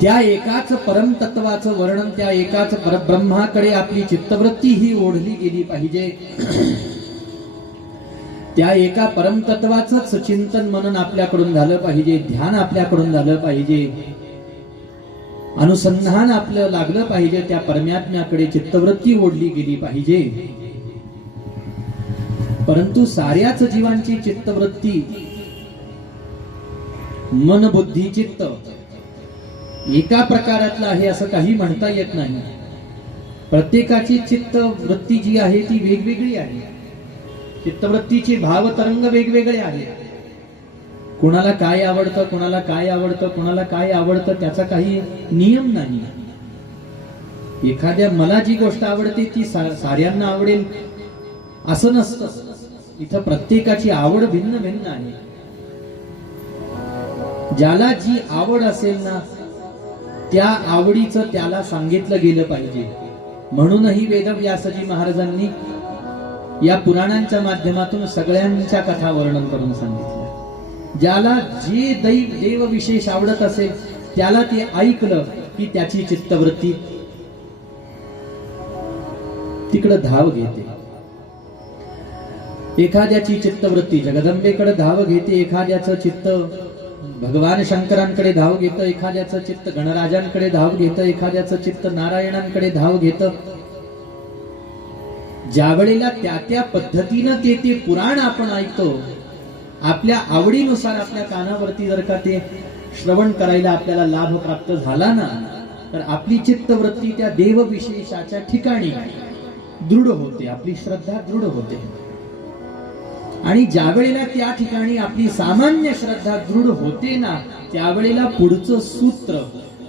त्या एकाच परमतत्वाचं वर्णन, त्या एकाच परब्रह्माकडे आपली चित्तवृत्ती ही ओढली गेली पाहिजे. त्या एका परमतत्वाचंच चिंतन मनन आपल्याकडून झालं पाहिजे, ध्यान आपल्याकडून झालं पाहिजे, अनुसंधान आपलं लागलं पाहिजे. त्या परमात्म्याकडे चित्तवृत्ती ओढली गेली पाहिजे. परंतु साऱ्याच जीवांची चित्तवृत्ती, मन बुद्धी चित्त एका प्रकारातलं आहे असं काही म्हणता येत नाही. प्रत्येकाची चित्त वृत्ती जी आहे ती वेगवेगळी आहे. चित्तवृत्तीचे भाव तरंग वेगवेगळे आहेत. कोणाला काय आवडतं, कोणाला काय आवडतं, कोणाला काय आवडतं त्याचा काही नियम नाही. एखाद्या मला जी गोष्ट आवडते ती साऱ्यांना आवडेल असं नसतं. इथं प्रत्येकाची आवड भिन्न भिन्न आहे. ज्याला जी आवड असेल ना त्या आवडीचं त्याला सांगितलं गेलं पाहिजे. म्हणूनही वेदव्यासजी महाराजांनी या पुराणांच्या माध्यमातून सगळ्यांच्या कथा वर्णन करून सांगितल्या. ज्याला जे देव विशेष आवडत असेल त्याला ते ऐकलं की त्याची चित्तवृत्ती तिकडे धाव घेते. एखाद्याची चित्तवृत्ती जगदंबेकडे धाव घेते, एखाद्याचं चित्त भगवान शंकरांकडे धाव घेतं, एखाद्याचं चित्त गणराजांकडे धाव घेतं, एखाद्याचं चित्त नारायणांकडे धाव घेतं. ज्या वेळेला त्या पद्धतीनं ते पुराण आपण ऐकतो, आपल्या आवडीनुसार आपल्या कानावरती जर का ते श्रवण करायला आपल्याला लाभ प्राप्त झाला ना तर आपली चित्तवृत्ती त्या देवविशेषाच्या ठिकाणी दृढ होते, आपली श्रद्धा दृढ होते. आणि ज्या वेळेला त्या ठिकाणी आपली सामान्य श्रद्धा दृढ होते ना त्यावेळेला पुढचं सूत्र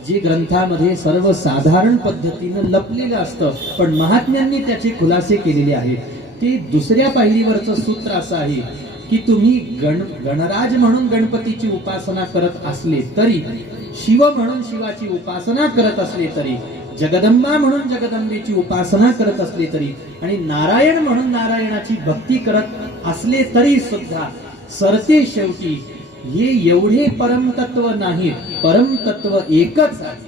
जे ग्रंथामध्ये सर्वसाधारण पद्धतीनं लपलेलं असतं पण महात्म्यांनी त्याचे खुलासे केलेले आहेत. ते दुसऱ्या पायरीवरचं सूत्र असं आहे की तुम्ही गणराज म्हणून गणपतीची उपासना करत असले तरी, शिव म्हणून शिवाची उपासना करत असले तरी, जगदंबा म्हणून जगदंबेची उपासना करत असले तरी आणि नारायण म्हणून नारायणाची भक्ती करत असले तरी सुद्धा सरते शेवटी हे एवढे परमतत्व नाही, परमतत्व एकच आहे.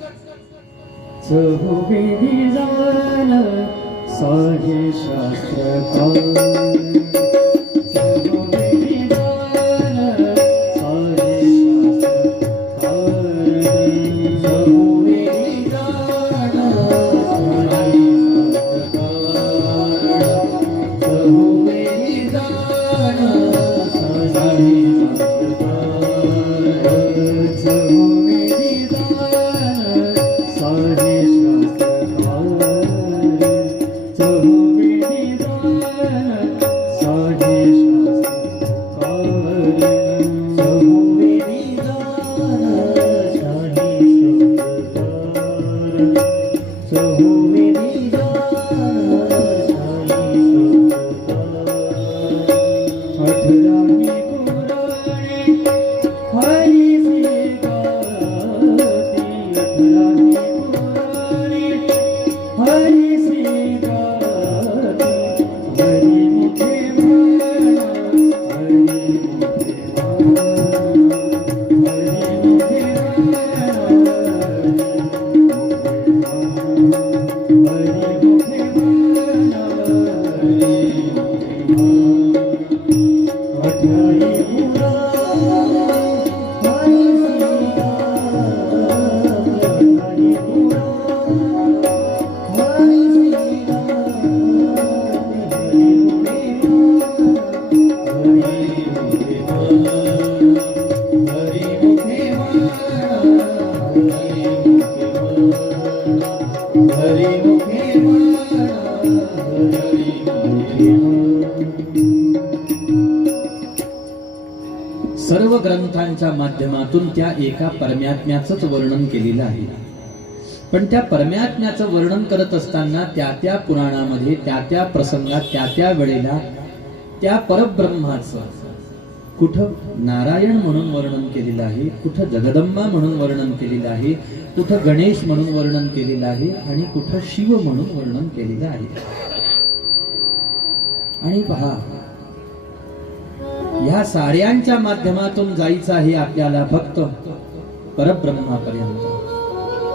सर्व ग्रंथांच्या माध्यमातून त्या एका परमात्म्याचंच वर्णन केलेलं आहे. पण त्या परमात्म्याचं वर्णन करत असताना त्या पुराणामध्ये त्या प्रसंगात त्या वेळेला त्या परब्रह्माचं कुठं नारायण म्हणून वर्णन केलेलं आहे, कुठं जगदंबा म्हणून वर्णन केलेलं आहे, कुठं गणेश म्हणून वर्णन केलेलं आहे आणि कुठं शिव म्हणून वर्णन केलेलं आहे. आणि पहा, या साऱ्यांच्या माध्यमातून जायचं आहे आपल्याला फक्त परब्रह्मापर्यंत,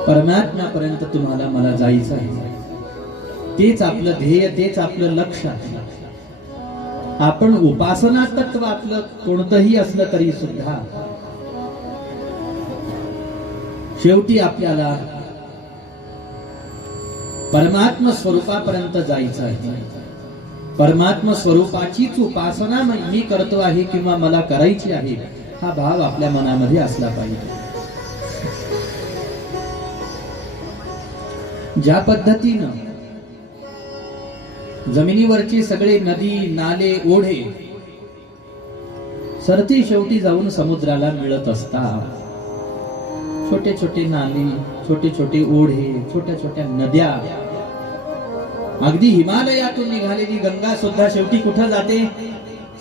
परमात्म्यापर्यंत तुम्हाला मला जायचं आहे. तेच आपलं ध्येय, तेच आपलं लक्ष आहे. आपण उपासना तत्व आपलं कोणतंही असलं तरी सुद्धा शेवटी आपल्याला परमात्म स्वरूपापर्यंत जायचं आहे. परमात्म स्वरूपाचीच उपासना मी करतो आहे किंवा मला करायची आहे हा भाव आपल्या मनामध्ये असला पाहिजे. ज्या पद्धतीनं जमिनीवरची सगळे नदी नाले ओढे सरती शेवटी जाऊन समुद्राला मिळत असतात. छोटे छोटे नाले, छोटे छोटे ओढे, छोट्या छोट्या नद्या, अगदी हिमालयातून निघालेली गंगा सुद्धा शेवटी कुठं जाते?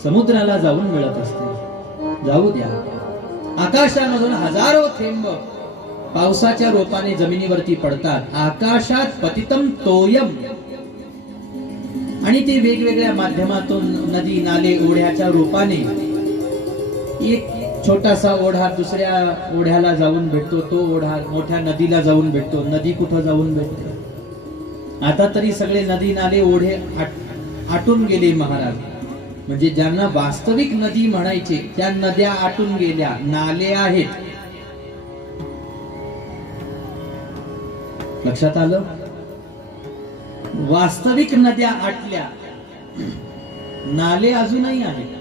समुद्राला जाऊन मिळत असते. जाऊ द्या. आकाशामधून हजारो थेंब पावसाच्या रूपाने जमिनीवरती पडतात. आकाशात पतितम तोयम, आणि ते वेगवेगळ्या माध्यमातून नदी नाले ओढ्याच्या रूपाने एक छोटासा ओढा दुसऱ्या ओढ्याला जाऊन भेटतो, तो ओढा मोठ्या नदीला जाऊन भेटतो, नदी कुठं जाऊन भेटते? आता तरी सगळे नदी नाले ओढे आटून गेले महाराज. म्हणजे ज्यांना वास्तविक नदी म्हणायचे त्या नद्या आटून गेल्या, नाले आहेत. लक्षात आलं? वास्तविक नद्या आटल्या, नाले अजूनही आहेत.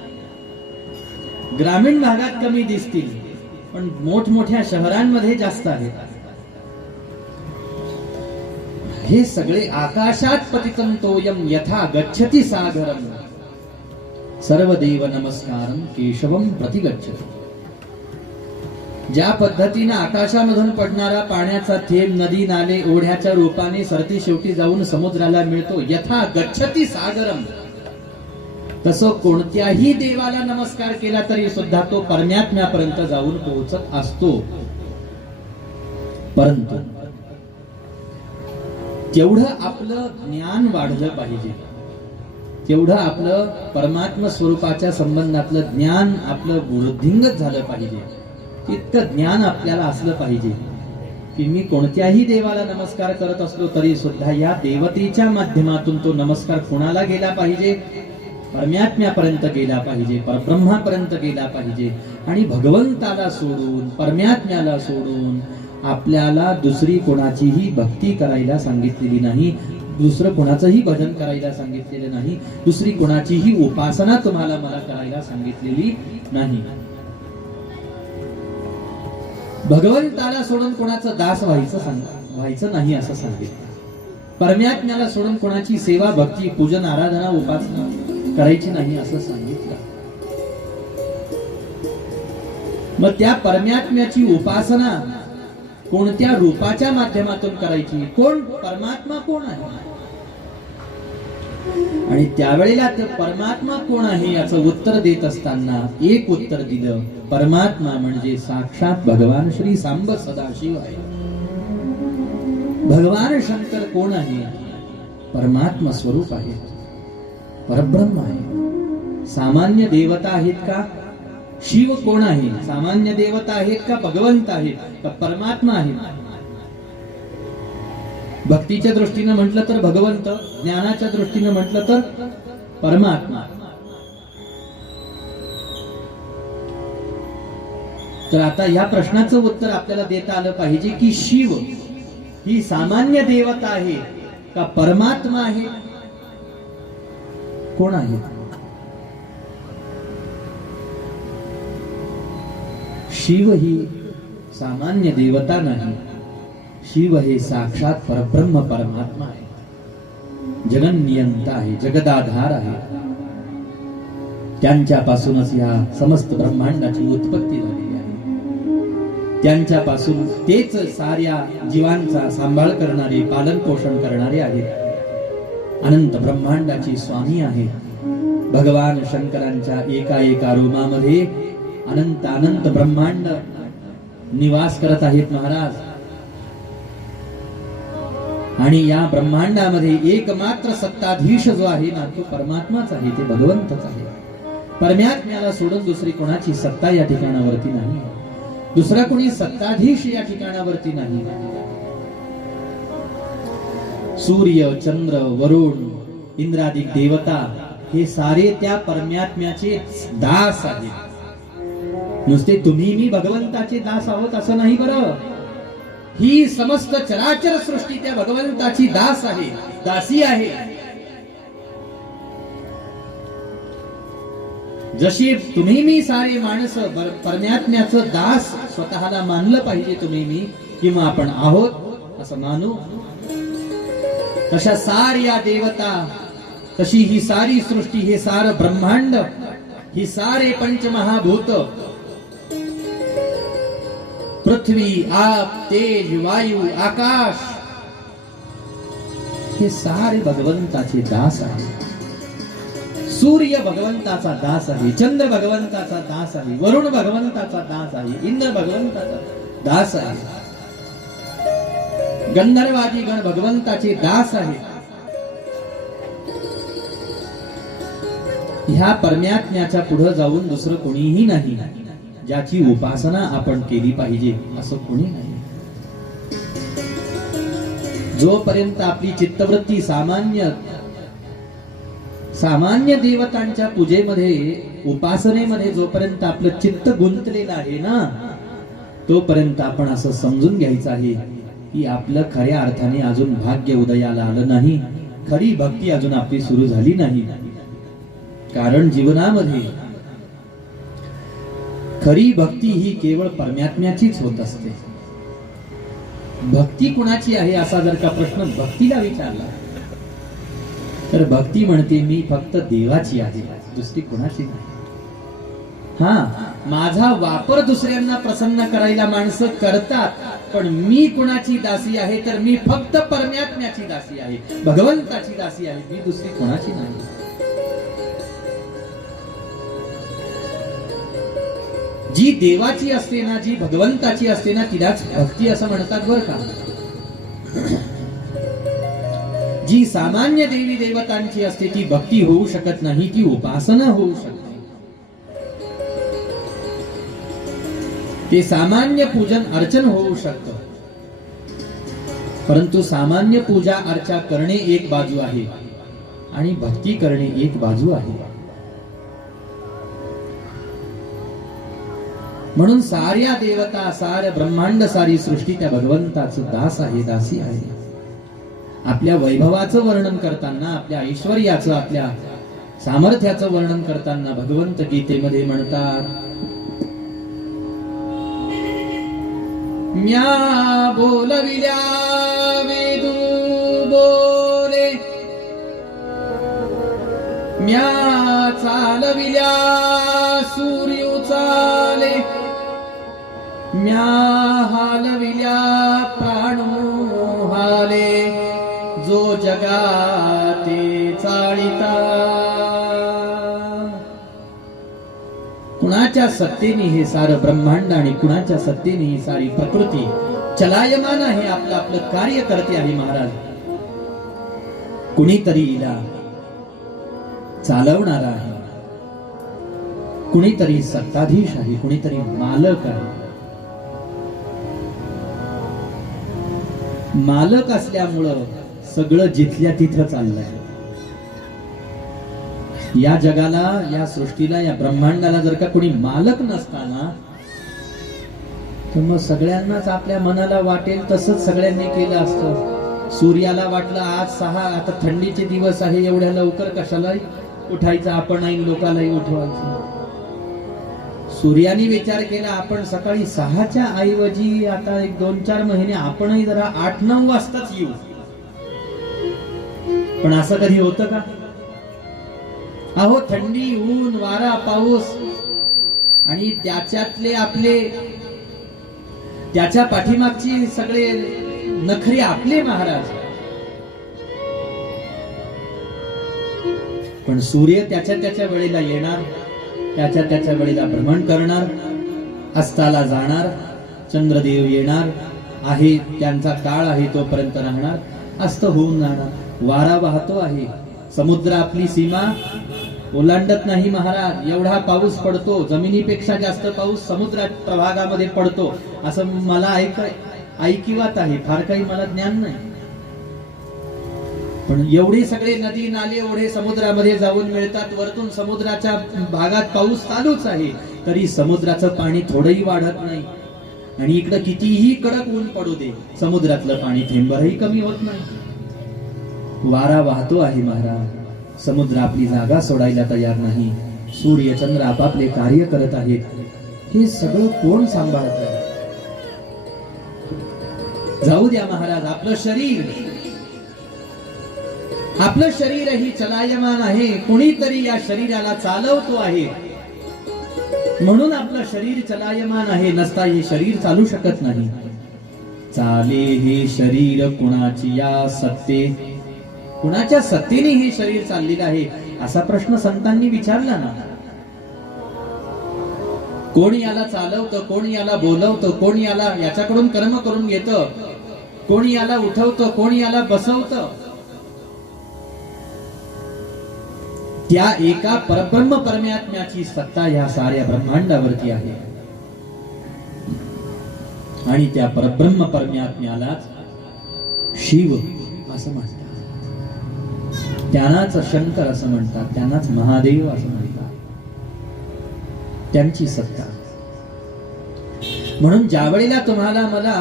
ग्रामीण भागात कमी दिसतील, पण मोठमोठ्या शहरांमध्ये जास्त आहेत. हे सगळे आकाशात पतितं तोयम यथा गच्छति सागरम सर्वदेव नमस्कारम केशवम प्रतिगच्छति. ज्या पद्धतीने आकाशामधून पडणारा पाण्याचा थेंब नदी नाले ओढ्याच्या रूपाने सरती शेवटी जाऊन समुद्राला मिळतो, यथा गच्छति सागरम, तसं कोणत्याही देवाला नमस्कार केला तरी सुद्धा तो परमात्म्यापर्यंत जाऊन पोहोचत असतो. परंतु तेवढं आपलं ज्ञान वाढलं पाहिजे, तेवढं आपलं परमात्मा स्वरूपाच्या संबंधातलं ज्ञान आपलं वृद्धिंगत झालं पाहिजे. इतकं ज्ञान आपल्याला असलं पाहिजे की मी कोणत्याही देवाला नमस्कार करत असलो तरी सुद्धा या देवतेच्या माध्यमातून तो नमस्कार कोणाला गेला पाहिजे? परमात्म्यापर्यंत गेला पाहिजे, परब्रह्मापर्यंत गेला पाहिजे. आणि भगवंताला सोडून, परमात्म्याला सोडून आपल्याला दुसरी कोणाचीही भक्ती करायला सांगितलेली नाही, दुसरं कोणाचंही भजन करायला सांगितलेलं नाही, दुसरी कोणाचीही उपासना तुम्हाला मला करायला सांगितलेली नाही. भगवंताला सोडून कोणाचं दास व्हायचं नाही असं सांगितलं. परमात्म्याला सोडून कोणाची सेवा भक्ती पूजन आराधना उपासना करायची नाही असं सांगितलं. मग त्या परमात्म्याची उपासना कोणत्या रूपाच्या माध्यमातून करायची? कोण परमात्मा कोण आहे? आणि त्यावेळेला ते परमात्मा कोण आहे याचं उत्तर देत असताना एक उत्तर दिलं, परमात्मा म्हणजे साक्षात भगवान श्री सांब सदाशिव आहे. भगवान शंकर कोण आहे? परमात्मा स्वरूप आहे, परब्रह्म आहे. सामान्य देवता आहेत का? शिव कोण आहे? सामान्य देवता आहेत का? भगवंत आहेत का? परमात्मा आहे. भक्तीच्या दृष्टीने म्हटलं तर भगवंत, ज्ञानाच्या दृष्टीने म्हटलं तर परमात्मा. तर आता या प्रश्नाचं उत्तर आपल्याला देता आलं पाहिजे की शिव ही सामान्य देवता आहे का परमात्मा आहे? कोण आहे? शिव ही सामान्य देवता नाही, शिव हे साक्षात परब्रह्म परमात्मा आहे, जगन्नियंता आहे, जगदाधार आहे. त्यांच्यापासूनच या समस्त ब्रह्मांडाची उत्पत्ती झालेली आहे. त्यांच्यापासून तेच साऱ्या जीवांचा सांभाळ करणारे, पालन पोषण करणारे आहेत. अनंत ब्रह्मांडाची स्वामी आहेत. भगवान शंकरांच्या एका एका रोमामध्ये अनंत अनंत ब्रह्मांड निवास करत आहेत महाराज. आणि या ब्रह्मांडामध्ये एकमात्र सत्ताधीश जो आहे ना तो परमात्माच आहे, ते भगवंतच आहे. परमात्म्याला सोडून दुसरी कोणाची सत्ता या ठिकाणावरती नाही, दुसरा कोणी सत्ताधीश या ठिकाणावरती नाही. सूर्य, चंद्र, वरुण, इंद्रादिक देवता हे सारे त्या परमात्म्याचे दास आहेत. नुसते तुम्ही मी भगवंताचे दास आहोत असं नाही बरं. ही समस्त चराचर सृष्टी त्या भगवंताची दास आहे, दासी आहे. जशी तुम्ही मी सारे माणसं परमात्म्याचं दास स्वतःला मानलं पाहिजे, तुम्ही मी किंवा आपण आहोत असं मानू, तशा साऱ्या देवता तशी ही सारी सृष्टी, हे सार ब्रह्मांड, ही सारे पंचमहाभूत, पृथ्वी, आप, तेज, वायू, आकाश, हे सारे भगवंताचे दास आहे. सूर्य भगवंताचा दास आहे, चंद्र भगवंताचा दास आहे, वरुण भगवंताचा दास आहे, इंद्र भगवंताचा दास आहे, गंधर्वादी गण भगवंताचे दास आहे. ह्या परमात्म्याच्या पुढे जाऊन दुसरं कोणीही नाही ज्याची उपासना आपण केली पाहिजे, असं कोणी नाही. जोपर्यंत आपली चित्तवृत्ती सामान्य देवतांच्या पूजेमध्ये, उपासनेमध्ये जोपर्यंत आपलं चित्त गुंतलेलं आहे ना, तोपर्यंत आपण असं समजून घ्यायचं आहे की आपलं खऱ्या अर्थाने अजून भाग्य उदयाला आलं नाही, खरी भक्ती अजून आपली सुरू झाली नाही. कारण जीवनामध्ये खरी भक्ती ही केवळ परमात्म्याचीच होत असते. भक्ती कुणाची आहे असा जर का प्रश्न भक्तीला विचारला तर भक्ती म्हणते मी फक्त देवाची आहे, दुसरी कुणाची नाही. हा, माझा वापर दुसऱ्यांना प्रसन्न करायला माणसं करतात, पण मी कुणाची दासी आहे तर मी फक्त परमात्म्याची दासी आहे, भगवंताची दासी आहे, मी दुसरी कुणाची नाही. जी देवाची असते ना, जी भगवंताची असते ना, तिलाच भक्ती असं म्हणतात बरं का. जी सामान्य देवी देवतांची असते ती भक्ती होऊ शकत नाही, ती उपासना होऊ शकते. ते सामान्य पूजन अर्चन होऊ शकतं, परंतु सामान्य पूजा अर्चा करणे एक बाजू आहे आणि भक्ती करणे एक बाजू आहे. म्हणून साऱ्या देवता, सारे ब्रह्मांड, सारी सृष्टी त्या भगवंताचं दास आहे, दासी आहे. आपल्या वैभवाचं वर्णन करताना, आपल्या ऐश्वर्याचं, आपल्या सामर्थ्याचं वर्णन करताना भगवंत गीतेमध्ये म्हणतात, म्या बोलविल्या वेदू बोले, म्या चालविल्या सूर्य चाले, म्या हालविल्या प्राणो हाले, जो जगाते चाळिता. कुणाच्या सत्तेने हे सारं ब्रह्मांड आणि कुणाच्या सत्तेने ही सारी प्रकृती चलायमान आहे, आपलं आपलं कार्य करते आहे महाराज. कुणीतरी हिला चालवणार आहे, कुणीतरी सत्ताधीश आहे, कुणीतरी मालक आहे. मालक असल्यामुळं सगळं जिथल्या तिथं चाललंय. या जगाला, या सृष्टीला, या ब्रह्मांडाला जर का कोणी मालक नसताना, तर मग सगळ्यांनाच आपल्या मनाला वाटेल तसंच सगळ्यांनी केलं असतं. सूर्याला वाटलं आज 6, आता थंडीचे दिवस आहे, एवढ्या लवकर कशाला उठायचं, आपणही लोकांनाही उठवायचं. सूर्याने विचार केला आपण सकाळी 6च्या ऐवजी आता 1-2-4 महिने आपणही जरा 8-9 वाजताच येऊ. पण असं कधी होतं का? अहो, थंडी, ऊन, वारा, पाऊस आणि त्याच्यातले आपले, त्याच्या पाठीमागची सगळे नखरे आपले महाराज. पण सूर्य त्याच्या वेळेला येणार, त्याच्या वेळेला भ्रमण करणार, अस्ताला जाणार, चंद्रदेव येणार आहे, त्यांचा काळ आहे तोपर्यंत राहणार, अस्त होऊन जाणार. वारा वाहतो आहे, समुद्र आपली सीमा ओलांडत नाही महाराज. एवढा पाऊस पडतो, जमिनीपेक्षा जास्त पाऊस समुद्रात प्रभागामध्ये पडतो, असं मला ऐकिवात आहे, फार काही मला ज्ञान नाही. पण एवढे सगळे नदी नाले एवढे समुद्रामध्ये जाऊन मिळतात, वरतून समुद्राच्या भागात पाऊस चालूच आहे, तरी समुद्राचं पाणी थोडंही वाढत नाही. आणि इकडं कितीही कडक ऊन पडू दे, समुद्रातलं पाणी थेंबरही कमी होत नाही. वारा वाहतो आहे महाराज, समुद्र आपली जागा सोडायला तयार नाही, सूर्य चंद्र आपापले कार्य करत आहेत. हे सगळं कोण सांभाळत आहे? जाऊ द्या महाराज, आपलं शरीर आपलं शरीर ही चलायमान आहे, कोणीतरी या शरीराला चालवतो आहे, म्हणून आपलं शरीर चलायमान आहे, नसता हे शरीर चालू शकत नाही. चाले हे शरीर कुणाची या सत्ते, कुणाच्या सत्तेने हे शरीर चाललेलं आहे असा प्रश्न संतांनी विचारला ना. कोण याला चालवतं, कोण याला बोलवतं, कोण याला याच्याकडून कर्म करून घेतं, कोण याला उठवतं, कोण याला बसवतं. त्या एका परब्रह्म परमात्म्याची सत्ता ह्या साऱ्या ब्रह्मांडावरती आहे. आणि त्या परब्रह्म परमात्म्यालाच शिव असं म्हणतात, त्यांनाच शंकर असं म्हणतात, त्यांनाच महादेव असं म्हणतात, त्यांची सत्ता. म्हणून ज्या वेळेला तुम्हाला मला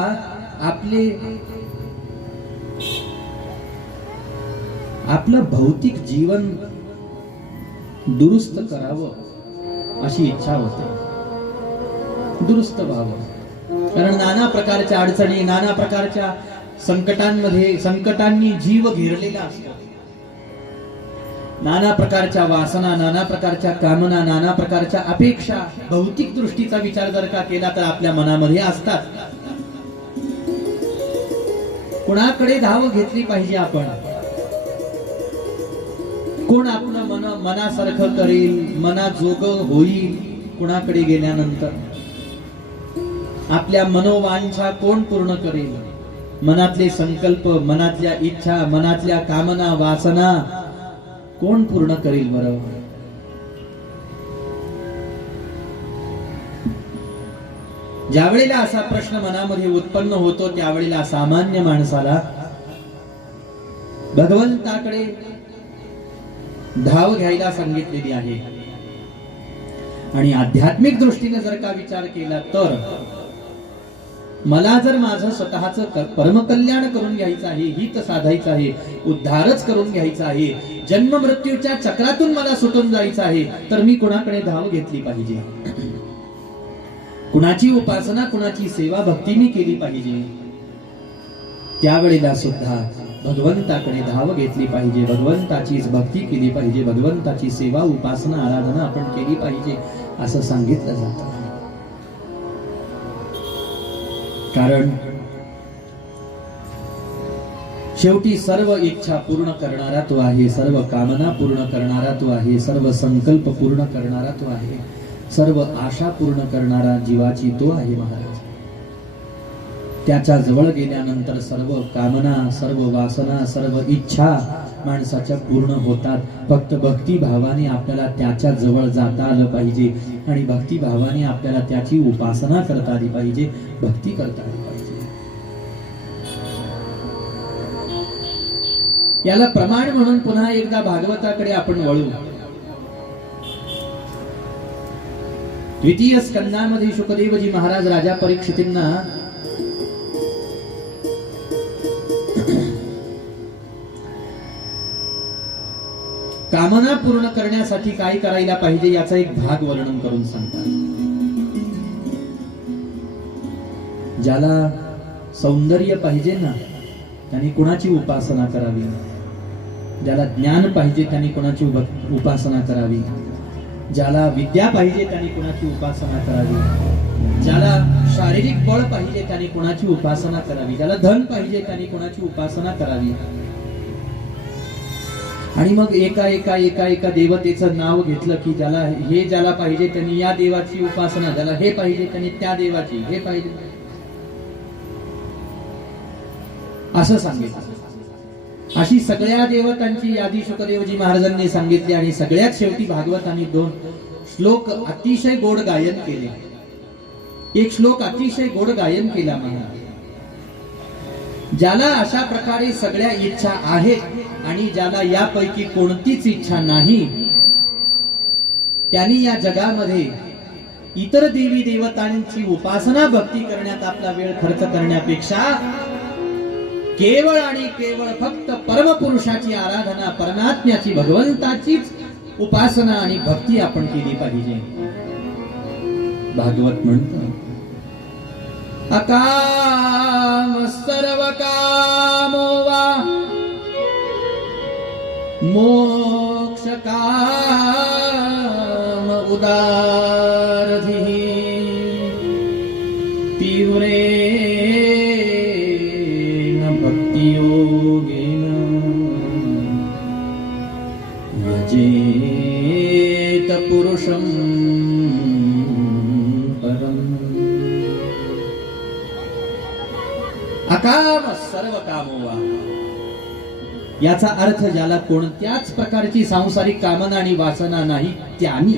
आपलं भौतिक जीवन दुरुस्त करावं अशी इच्छा होते, दुरुस्त व्हावं. कारण नाना प्रकारच्या अडचणी, नाना प्रकारच्या संकटांनी जीव घेरलेला असतो. नाना प्रकारच्या वासना, नाना प्रकारच्या कामना, नाना प्रकारच्या अपेक्षा भौतिक दृष्टीचा विचार जर का केला तर आपल्या मनामध्ये असतात. कुणाकडे धाव घेतली पाहिजे आपण? कोण आपलं मनासारखं करेल, मनाजोग होईल? कुणाकडे गेल्यानंतर आपल्या मनोवांछा कोण पूर्ण करेल? मनातले संकल्प, मनातल्या इच्छा, मनातल्या कामना, वासना कोण पूर्ण करेल बरं? ज्या वेळेला असा प्रश्न मनामध्ये उत्पन्न होतो त्यावेळेला सामान्य माणसाला भगवंताकडे धाव घ्यायला सांगितलेली आहे. आणि आध्यात्मिक दृष्टीने जर का विचार केला तर मला जर माझं स्वतःचं परमकल्याण करून घ्यायचं आहे, हित साधायचं आहे, उद्धारच करून घ्यायचा आहे, जन्म मृत्यूच्या चक्रातून मला सुटून जायचं आहे, तर मी कुणाकडे धाव घेतली पाहिजे? कुणाची उपासना, कुणाची सेवा भक्ती मी केली पाहिजे? त्यावेळेला सुद्धा भगवंताकडे धाव घेतली पाहिजे, भगवंताचीच भक्ती केली पाहिजे, भगवंताची सेवा, उपासना, आराधना आपण केली पाहिजे असं सांगितलं जातं. कारण शेवटी सर्व इच्छा पूर्ण करणारा तो आहे, सर्व कामना पूर्ण करणारा तो आहे, सर्व संकल्प पूर्ण करणारा तो आहे, सर्व आशा पूर्ण करणारा जीवाची तो आहे महाराज. त्याच्या जवळ गेल्यानंतर सर्व कामना, सर्व वासना, सर्व इच्छा माणसाच्या पूर्ण होतात. फक्त भक्ती भावाने आपल्याला त्याच्या जवळ जाता आलं पाहिजे आणि भक्ती भावाने आपल्याला त्याची उपासना करता आली पाहिजे, भक्ती करता आली पाहिजे. याला प्रमाण म्हणून पुन्हा एकदा भागवताकडे आपण वळू. द्वितीय स्कंदामध्ये शुकदेवजी महाराज राजा परीक्षितींना कामना पूर्ण करण्यासाठी काय करायला पाहिजे याचा एक भाग वर्णन करून सांगतात. ज्याला सौंदर्य पाहिजे ना त्यांनी कुणाची उपासना करावी, ज्याला ज्ञान पाहिजे त्यांनी कुणाची उपासना करावी, ज्याला विद्या पाहिजे त्यांनी कुणाची उपासना करावी, ज्याला शारीरिक बळ पाहिजे त्यांनी कुणाची उपासना करावी, ज्याला धन पाहिजे त्यांनी कुणाची उपासना करावी. आणि मग एका एका एका एका देवतेचं नाव घेतलं की ज्याला पाहिजे त्यांनी या देवाची उपासना, ज्याला हे पाहिजे त्यांनी त्या देवाची, हे पाहिजे असं सांगितलं. अशी सगळ्या देवतांची यादी शुकदेवजी महाराजांनी सांगितली. आणि सगळ्यात शेवटी भागवतांनी 2 श्लोक अतिशय गोड गायन केले. एक श्लोक अतिशय गोड गायन केला महाराज. ज्याला अशा प्रकारे सगळ्या इच्छा आहेत आणि ज्याला यापैकी कोणतीच इच्छा नाही, त्यांनी या जगामध्ये इतर देवी देवतांची उपासना भक्ती करण्यात आपला वेळ खर्च करण्यापेक्षा केवळ आणि केवळ फक्त परमपुरुषाची आराधना, परमात्म्याची, भगवंताचीच उपासना आणि भक्ती आपण केली पाहिजे. भागवत म्हणतो अकाम सर्व कामो वा मोक्ष काम उदारधिः तीव्रेण भक्तियोगेन यजेत पुरुषं परम्। अकाम सर्व कामो वा, याचा अर्थ ज्याला कोणत्याच प्रकारची सांसारिक कामना आणि वासना नाही त्यानी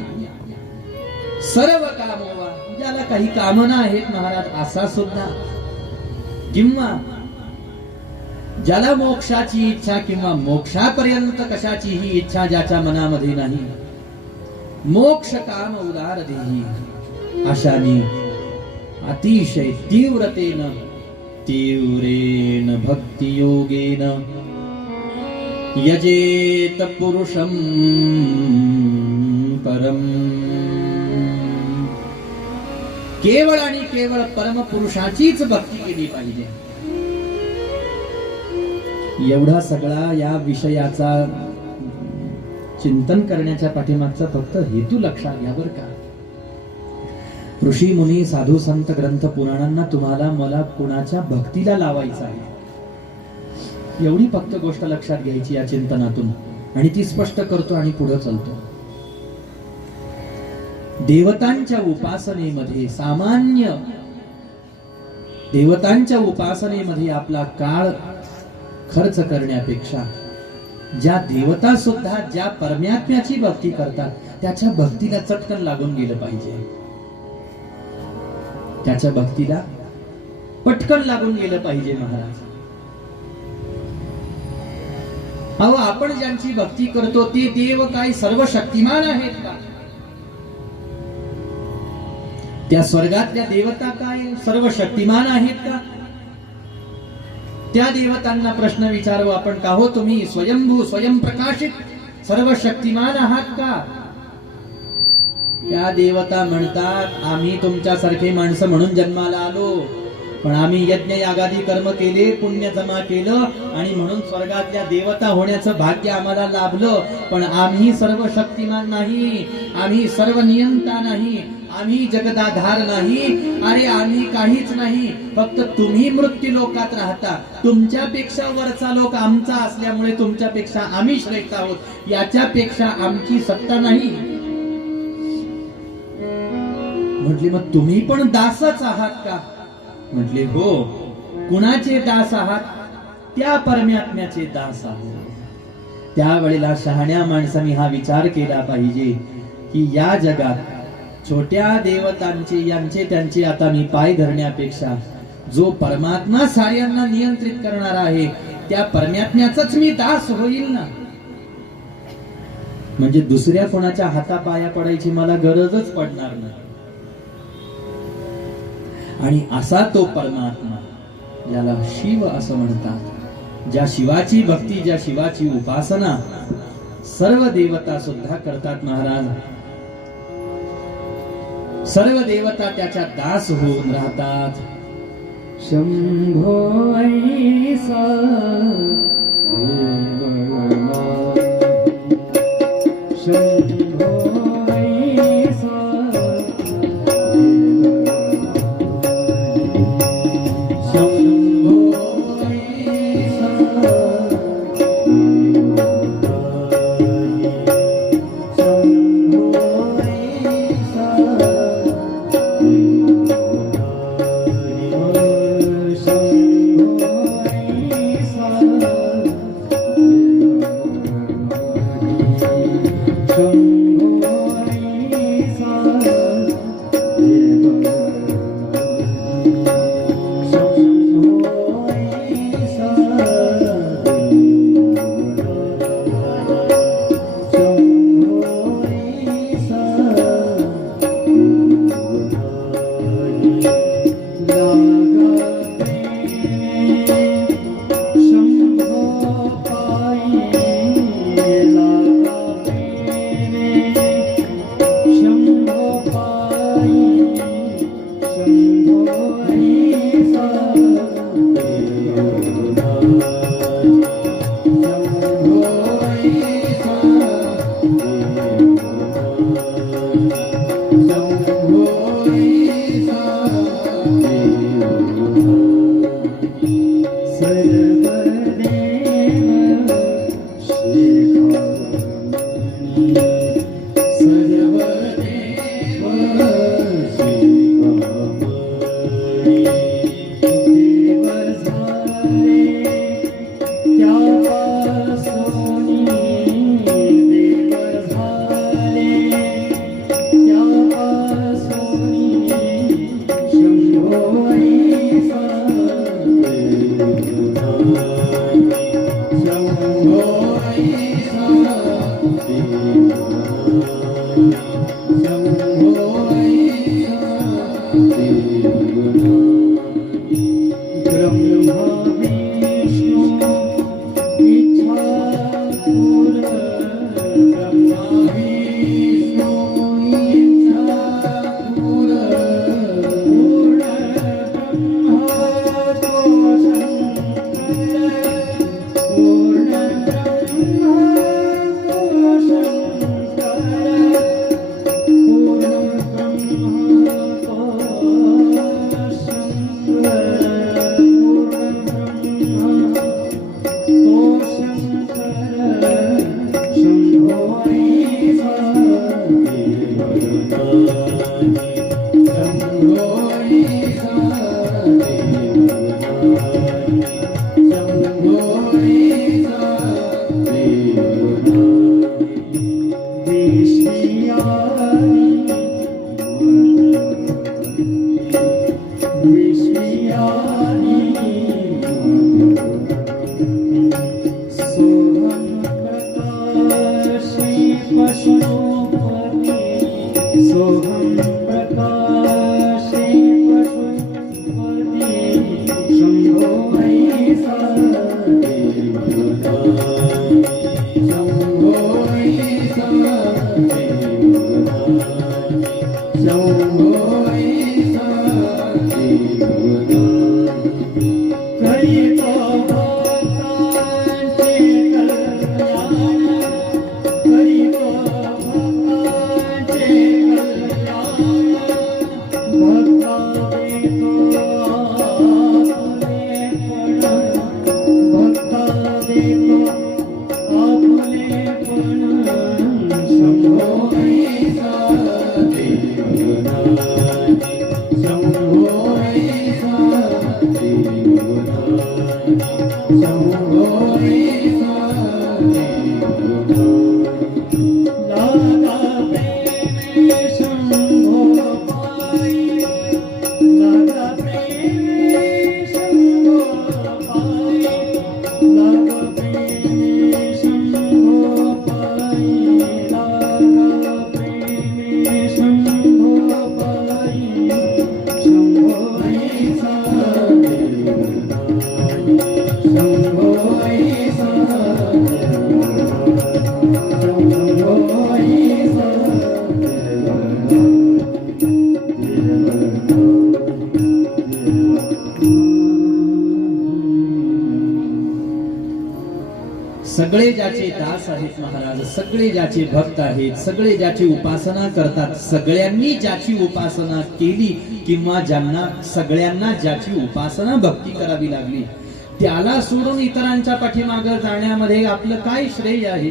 सर्व कामो वा, ज्याला काही कामना आहेत महाराज असा सुद्धा, किंवा ज्याला मोक्षाची इच्छा किंवा मोक्षापर्यंत कशाचीही इच्छा ज्याच्या मनामध्ये नाही, मोक्ष काम उदार देही, अशाने अतिशय तीव्रेन भक्तियोगेन यजेत पुरुषं परम। केवळ आणि केवळ परमपुरुषाचीच भक्ती केली पाहिजे। एवढा सगळा या विषयाचा चिंतन करण्याच्या पाठीमागचा फक्त हेतू लक्षात घ्या बरं का। ऋषी मुनी साधू संत ग्रंथ पुराणांना तुम्हाला मला कुणाच्या भक्तीला लावायचं आहे, एवढी फक्त गोष्ट लक्षात घ्यायची या चिंतनातून, आणि ती स्पष्ट करतो आणि पुढे चालतो। देवतांच्या उपासनेमध्ये, सामान्य देवतांच्या उपासनेमध्ये आपला काळ खर्च करण्यापेक्षा ज्या देवता सुद्धा ज्या परमात्म्याची भक्ती करतात त्याच्या भक्तीला चटकन लागून गेलं पाहिजे, त्याच्या भक्तीला पटकन लागून गेलं पाहिजे महाराज। अहो, आपण ज्यांची भक्ती करतो ते देव काय सर्व शक्तिमान आहेत का? त्या स्वर्गातल्या देवता काय सर्व शक्तिमान आहेत का? त्या देवतांना प्रश्न विचारू आपण, का हो तुम्ही स्वयंभू स्वयंप्रकाशित सर्व शक्तिमान आहात का? त्या देवता म्हणतात, आम्ही तुमच्यासारखे माणसं म्हणून जन्माला आलो, पण आम्ही यज्ञ यागादी कर्म केले, पुण्य जमा केलं, आणि म्हणून स्वर्गातल्या देवता होण्याचं भाग्य आम्हाला लाभलं। पण आम्ही सर्व शक्तिमान नाही, आम्ही सर्व नियंता नाही, आम्ही जगदाधार नाही, अरे आम्ही काहीच नाही, फक्त तुम्ही मृत्यू लोकात राहता, तुमच्यापेक्षा वरचा लोक आमचा असल्यामुळे तुमच्यापेक्षा आम्ही श्रेष्ठ आहोत, याच्यापेक्षा आमची सत्ता नाही। म्हटले, मग तुम्ही पण दासच आहात का? म्हटले, हो। कुणाचे दास आहात? त्या परमात्म्याचे दास आहात। त्यावेळेला शहाण्या माणसांनी हा विचार केला पाहिजे की या जगात छोट्या देवतांचे यांचे त्यांचे आता मी पाय धरण्यापेक्षा जो परमात्मा साऱ्यांना नियंत्रित करणार आहे त्या परमात्म्याचाच मी दास होईल ना, म्हणजे दुसऱ्या कोणाच्या हातापाया पडायची मला गरजच पडणार नाही। आणि असा तो परमात्मा ज्याला शिव असं म्हणतात, ज्या शिवाची भक्ती, ज्या शिवाची उपासना सर्व देवता सुद्धा करतात महाराज, सर्व देवता त्याच्या दास होऊन राहतात। शंभो ऐसा शंभो ऐसा सगळे ज्याचे दास आहेत महाराज, सगळे ज्याचे भक्त आहेत, सगळे ज्याची उपासना करतात, सगळ्यांनी ज्याची उपासना केली किंवा ज्यांना सगळ्यांना ज्याची उपासना भक्ती करावी लागली, त्याला सोडून इतरांच्या पाठीमागे जाण्यामध्ये आपलं काय श्रेय आहे?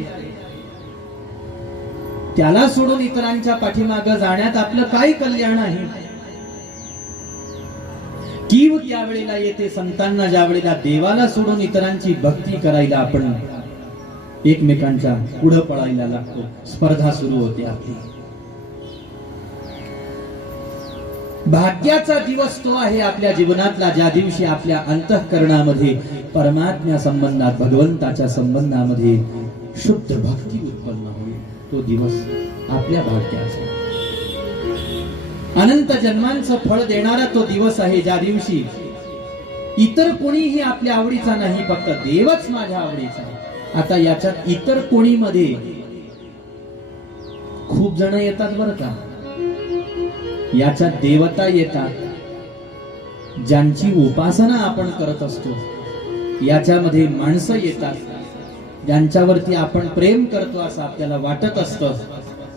त्याला सोडून इतरांच्या पाठीमागे जाण्यात आपलं काय कल्याण आहे? कीव त्यावेळेला येते संतांना, ज्या वेळेला देवाला सोडून इतरांची भक्ती करायला आपण एकमेकांच्या पुढे पळायला लागतो, स्पर्धा सुरू होते आपली. भाग्याचा दिवस तो आहे आपल्या जीवनातला, ज्या दिवशी आपल्या अंतःकरणामध्ये परमात्म्या संबंधात, भगवंताच्या संबंधामध्ये शुद्ध भक्ती उत्पन्न होईल. तो दिवस आपल्या भाग्याचा, अनंत जन्मांचं फळ देणारा तो दिवस आहे, ज्या दिवशी इतर कोणीही आपल्या आवडीचा नाही, फक्त देवच माझ्या आवडीचा आहे. आता याच्यात इतर कोणी मध्ये खूप जण येतात बरं का. याच्यात देवता येतात, ज्यांची उपासना आपण करत असतो. याच्यामध्ये माणसं येतात, ज्यांच्यावरती आपण प्रेम करतो असं आपल्याला वाटत असतं.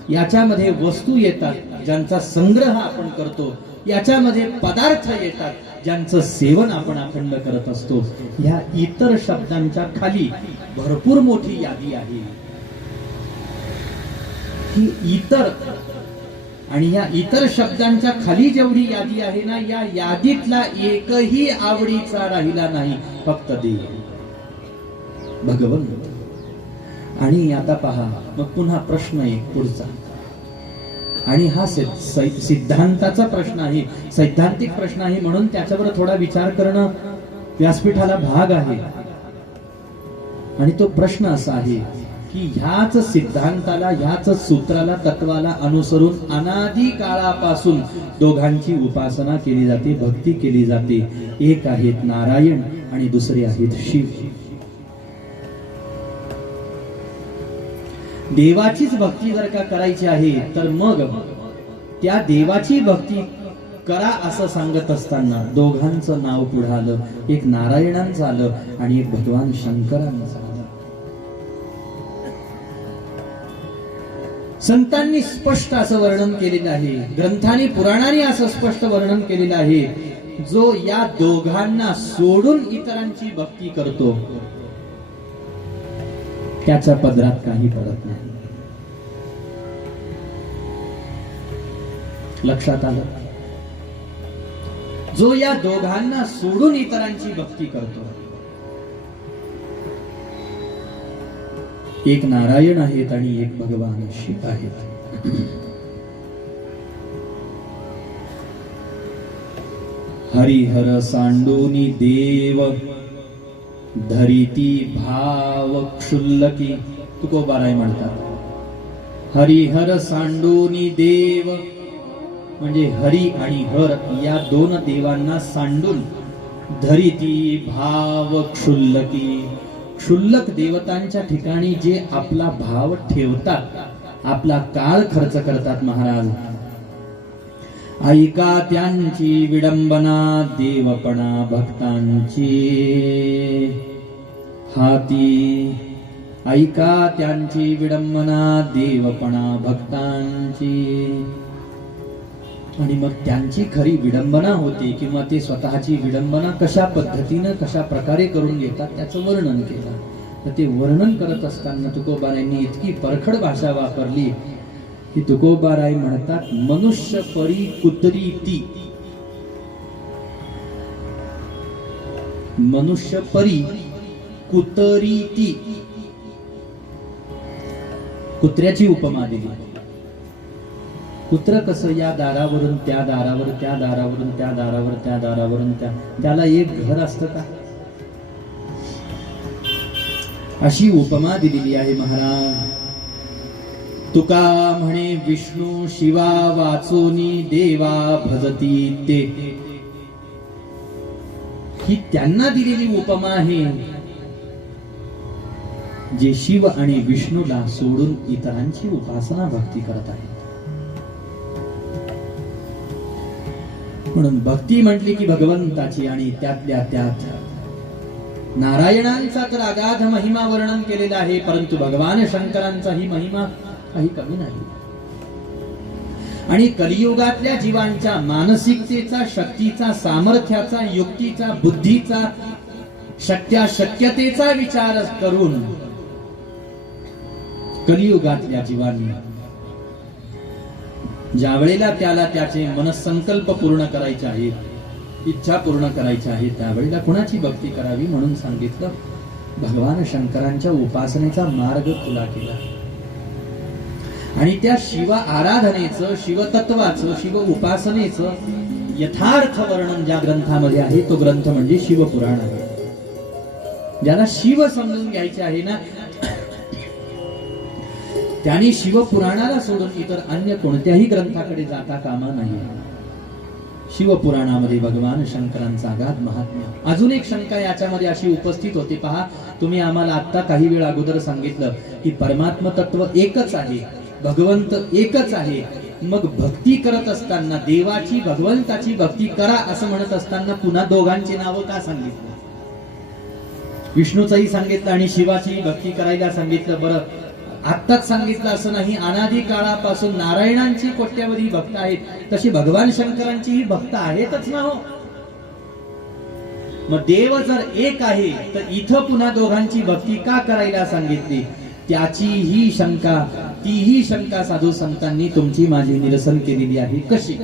याच्यामध्ये वस्तू येतात, ज्यांचा संग्रह आपण करतो. याच्यामध्ये पदार्थ येतात, ज्यांचं सेवन आपण अखंड करत असतो. ह्या इतर शब्दांच्या खाली भरपूर मोठी यादी आहे. ही इतर आणि या इतर शब्दांच्या खाली जेवढी यादी आहे ना, या यादीतला एकही आवडीचा राहिला नाही, फक्त देव, भगवंत. आणि आता पहा, मग पुन्हा प्रश्न एक पुढचा, आणि हा सिद्धांताचा प्रश्न आहे, सैद्धांतिक प्रश्न आहे, म्हणून त्याच्यावर थोडा विचार करणं व्यासपीठाला भाग आहे. आणि तो प्रश्न असा आहे की ह्याच सिद्धांताला, ह्याच सूत्राला, तत्वाला अनुसरून अनादी काळापासून दोघांची उपासना केली जाते, भक्ती केली जाते. एक आहेत नारायण आणि दुसरे आहेत शिव. देवाचीच भक्ती जर का करायची आहे तर मग त्या देवाची भक्ती करा असं सांगत असताना दोघांचं नाव पुढे आलं. एक नारायणांचं आलं आणि एक भगवान शंकरांचं आलं. संतांनी स्पष्ट असं वर्णन केलेलं आहे, ग्रंथांनी पुराणांनी असं स्पष्ट वर्णन केलेलं आहे, जो या दोघांना सोडून इतरांची भक्ती करतो त्याच्या पदरात काही पडत नाही. लक्षात आलं? जो या दोघांना सोडून इतरांची भक्ती करतो, एक नारायण आहेत आणि एक भगवान शिव आहेत. हरिहर सांडोनी देव धरिती भाव क्षुल्लकी, तुकोबाराय म्हणतात. हरिहर सांडोनी देव म्हणजे हरी आणि हर या दोन देवांना सांडून धरिती भाव क्षुल्लकी, क्षुल्लक देवतांच्या ठिकाणी जे आपला भाव ठेवतात, आपला काळ खर्च करतात महाराज. ऐका त्यांची विडंबना देवपणा भक्तांची हाती. ऐका त्यांची विडंबना देवपणा भक्तांची. आणि मग त्यांची खरी विडंबना होते किंवा ते स्वतःची विडंबना कशा पद्धतीनं कशा प्रकारे करून घेतात त्याचं वर्णन केलं. तर ते वर्णन करत असताना तुकोबारायांनी इतकी परखड भाषा वापरली की तुकोबाराय म्हणतात, मनुष्य परी कुतरी ती. मनुष्य परी कुतरी ती. कुत्र्याची उपमा दिली. कुत्र कसं या दारावरून त्या दारावर, त्या दारावरून त्या दारावर, त्या दारावरून त्याला एक घर असतं का? अशी उपमा दिलेली आहे महाराज. तुका म्हणे विष्णू शिवा वाचोनी देवा भजती ते. ही त्यांना दिलेली उपमा आहे जे शिव आणि विष्णूला सोडून इतरांची उपासना भक्ती करत आहेत. म्हणून भक्ती म्हटली की भगवंताची, आणि त्यातल्या त्यात नारायणांचा तर अगाध महिमा वर्णन केलेला आहे, परंतु भगवान शंकरांचाही महिमा काही कमी नाही. आणि कलियुगातल्या जीवांच्या मानसिकतेचा, शक्तीचा, सामर्थ्याचा, युक्तीचा, बुद्धीचा, शक्यतेचा विचार करून कलियुगातल्या जीवांनी ज्या वेळेला त्याला त्याचे मनसंकल्प पूर्ण करायचे आहेत, इच्छा पूर्ण करायच्या आहेत, त्यावेळेला कुणाची भक्ती करावी म्हणून सांगितलं. भगवान शंकरांच्या उपासनेचा मार्ग खुला केला. आणि त्या शिव आराधनेचं, शिवतत्वाचं, शिव उपासनेचं यथार्थ वर्णन ज्या ग्रंथामध्ये आहे तो ग्रंथ म्हणजे शिवपुराण आहे. ज्याला शिव समजून घ्यायचे आहे ना, त्यांनी शिवपुराणाला सोडून इतर अन्य कोणत्याही ग्रंथाकडे जाता कामा नाही. शिवपुराणामध्ये भगवान शंकरांचा अगाध महात्म्य. अजून एक शंका याच्यामध्ये अशी उपस्थित होती. पहा, तुम्ही आम्हाला आता काही वेळ अगोदर सांगितलं की परमात्म तत्व एकच आहे, भगवंत एकच आहे. मग भक्ती करत असताना देवाची, भगवंताची भक्ती करा असं म्हणत असताना पुन्हा दोघांची नावं का सांगितलं? विष्णूचंही सांगितलं आणि शिवाची भक्ती करायला सांगितलं. बरं, आत्ताच सांगितलं असं नाही, अनादी काळापासून नारायणांची कोट्यवधी भक्त आहेत, तशी भगवान शंकरांचीही भक्त आहेतच ना हो. मग देव जर एक आहे तर इथं पुन्हा दोघांची भक्ती का करायला सांगितली? त्याची ही शंका, तीही शंका साधू संतांनी तुमची माझी निरसन केलेली आहे. कशी?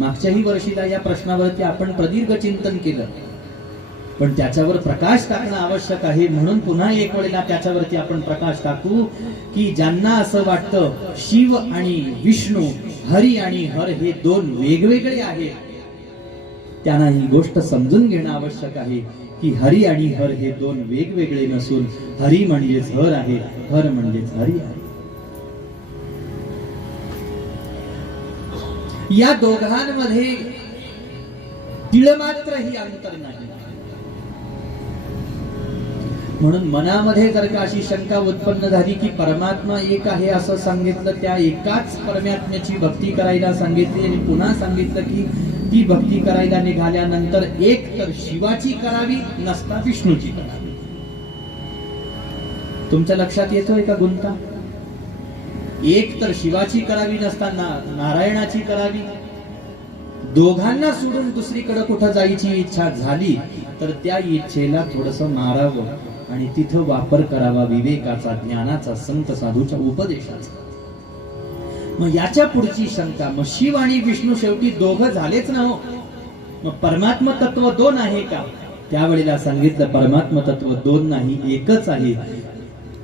मागच्याही वर्षीला या प्रश्नावरती आपण प्रदीर्घ चिंतन केलं, पण त्याच्यावर प्रकाश टाकणं आवश्यक आहे. म्हणून पुन्हा एक वेळेला त्याच्यावरती आपण प्रकाश टाकू की ज्यांना असं वाटतं शिव आणि विष्णू, हरी आणि हर हे दोन वेगवेगळे आहेत, त्यांना ही गोष्ट समजून घेणं आवश्यक आहे की हरी आणि हर हे दोन वेगवेगळे नसून हरी म्हणजेच हर आहे, हर म्हणजेच हरी आहे. या दोघांमध्ये तिळमात्रही अंतर नाही. म्हणून मनामध्ये जर का अशी शंका उत्पन्न झाली की परमात्मा एक आहे असं सांगितलं, त्या एकाच परमात्म्याची भक्ती करायला सांगितली आणि पुन्हा सांगितलं की ती भक्ती करायला निघाल्यानंतर एक तर शिवाची करावी, नसता विष्णूची करावी. तुमच्या लक्षात येतोय का गुंता? एक तर शिवाची करावी, नसताना नारायणाची करावी. दोघांना सोडून दुसरीकडे कुठं जायची इच्छा झाली तर त्या इच्छेला थोडस मारावं आणि तिथं वापर करावा विवेकाचा, ज्ञानाचा, संत साधूच्या उपदेशाचा. मग याच्या पुढची शंका, मग शिव आणि विष्णू शेवटी दोघं झालेच ना हो, मग परमात्म तत्व दोन आहे का? त्यावेळेला सांगितलं परमात्म तत्व दोन नाही, एकच आहे.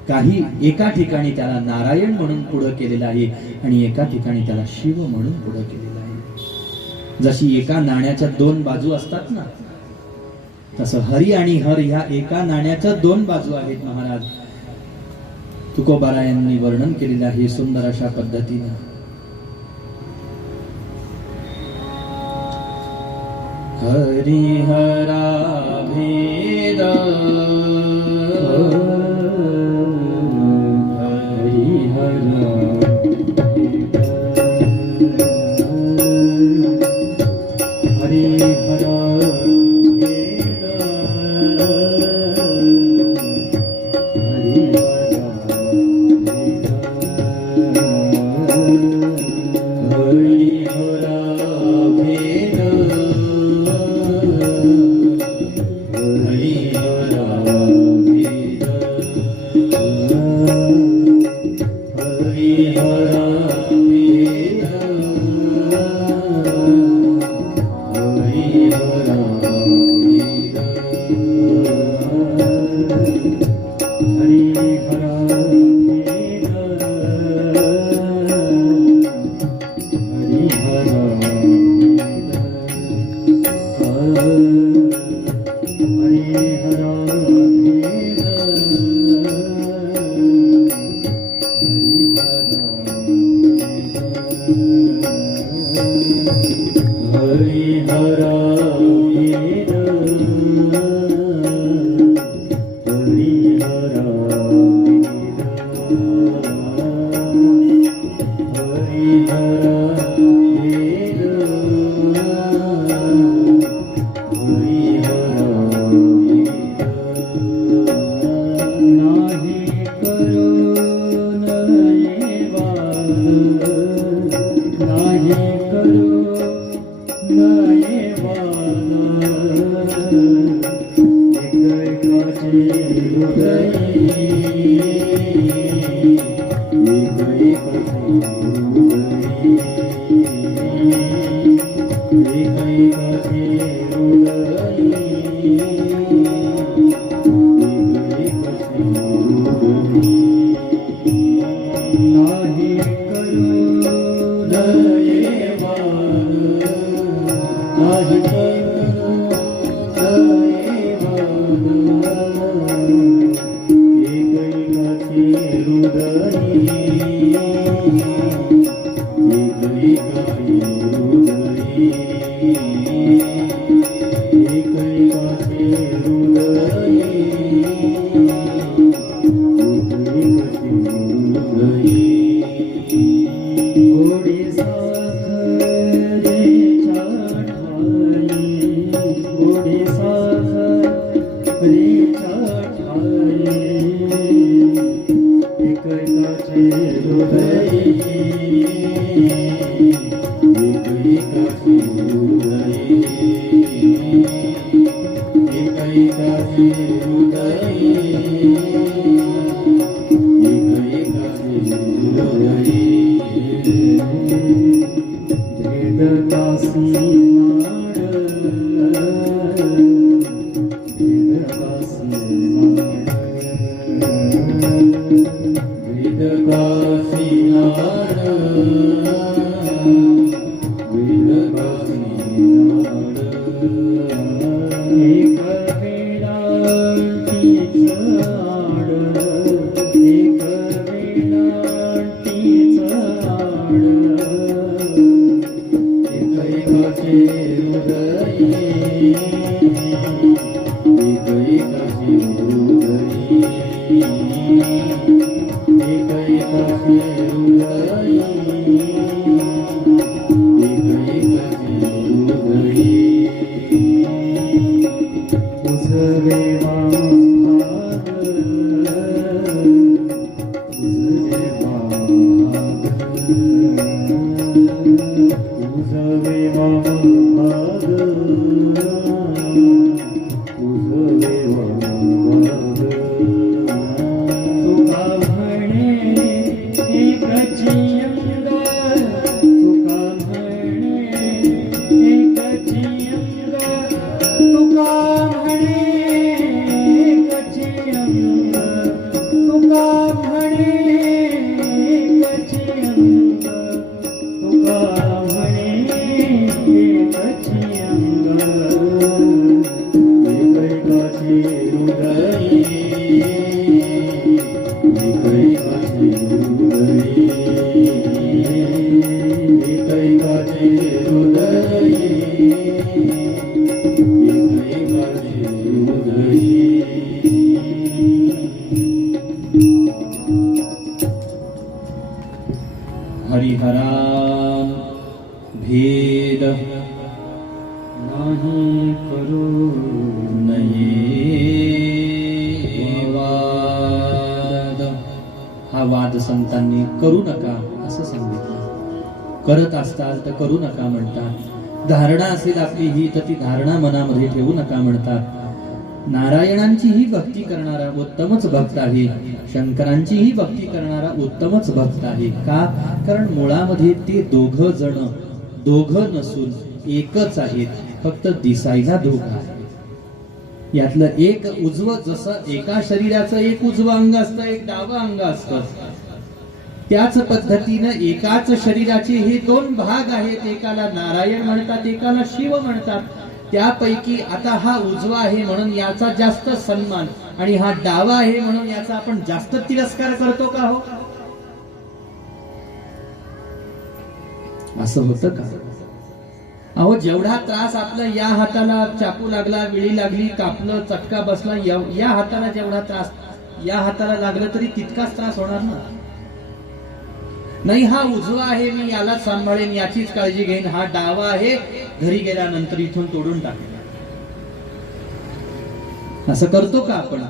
काही एका ठिकाणी त्याला नारायण म्हणून पुढे केलेलं आहे आणि एका ठिकाणी त्याला शिव म्हणून पुढे केलेलं आहे. जशी एका नाण्याच्या दोन बाजू असतात ना, तसं हरी आणि हर ह्या एका नाण्याच्या दोन बाजू आहेत. महाराज तुकोबारायांनी वर्णन केलेलं आहे सुंदर अशा पद्धतीने. हरी हरा भेद, हरी हरा हरी हरा करू नये वाद. हा वाद संतांनी करू नका असं सांगितलं. करत असताल तर करू नका म्हणतात. धारणा असेल आपली ही तर ती धारणा मनामध्ये ठेवू नका म्हणतात. नारायणांची ही भक्ती करणारा उत्तमच भक्त आहे, शंकरांची ही भक्ती करणारा उत्तमच भक्त आहे. का? कारण मुळामध्ये ते दोघ नसून एकच आहेत, फक्त दिसायला दोघ आहेत. यातलं एक उजवं, जसं एका शरीराचं एक उजवं अंग असतं, एक डावं अंग असतं, त्याच पद्धतीनं एकाच शरीराचे हे दोन भाग आहेत. एकाला नारायण म्हणतात, एकाला शिव म्हणतात. त्यापैकी आता हा उजवा आहे म्हणून याचा जास्त सन्मान आणि हा डावा आहे म्हणून याचा आपण जास्त तिरस्कार करतो का हो? असं होतं का? अहो, जेवढा त्रास आपला या हाताला चाकू लागला, विळी लागली, कापलं, चटका बसला, या हाताला जेवढा त्रास या हाताला लागला तरी तितकाच त्रास होणार ना. नाही, हा उजवा आहे, मी याला सांभाळेन, याचीच काळजी घेईन. हा डावा आहे, घरी गेल्यानंतर इथून तोडून टाकेन. असं करतो का आपण?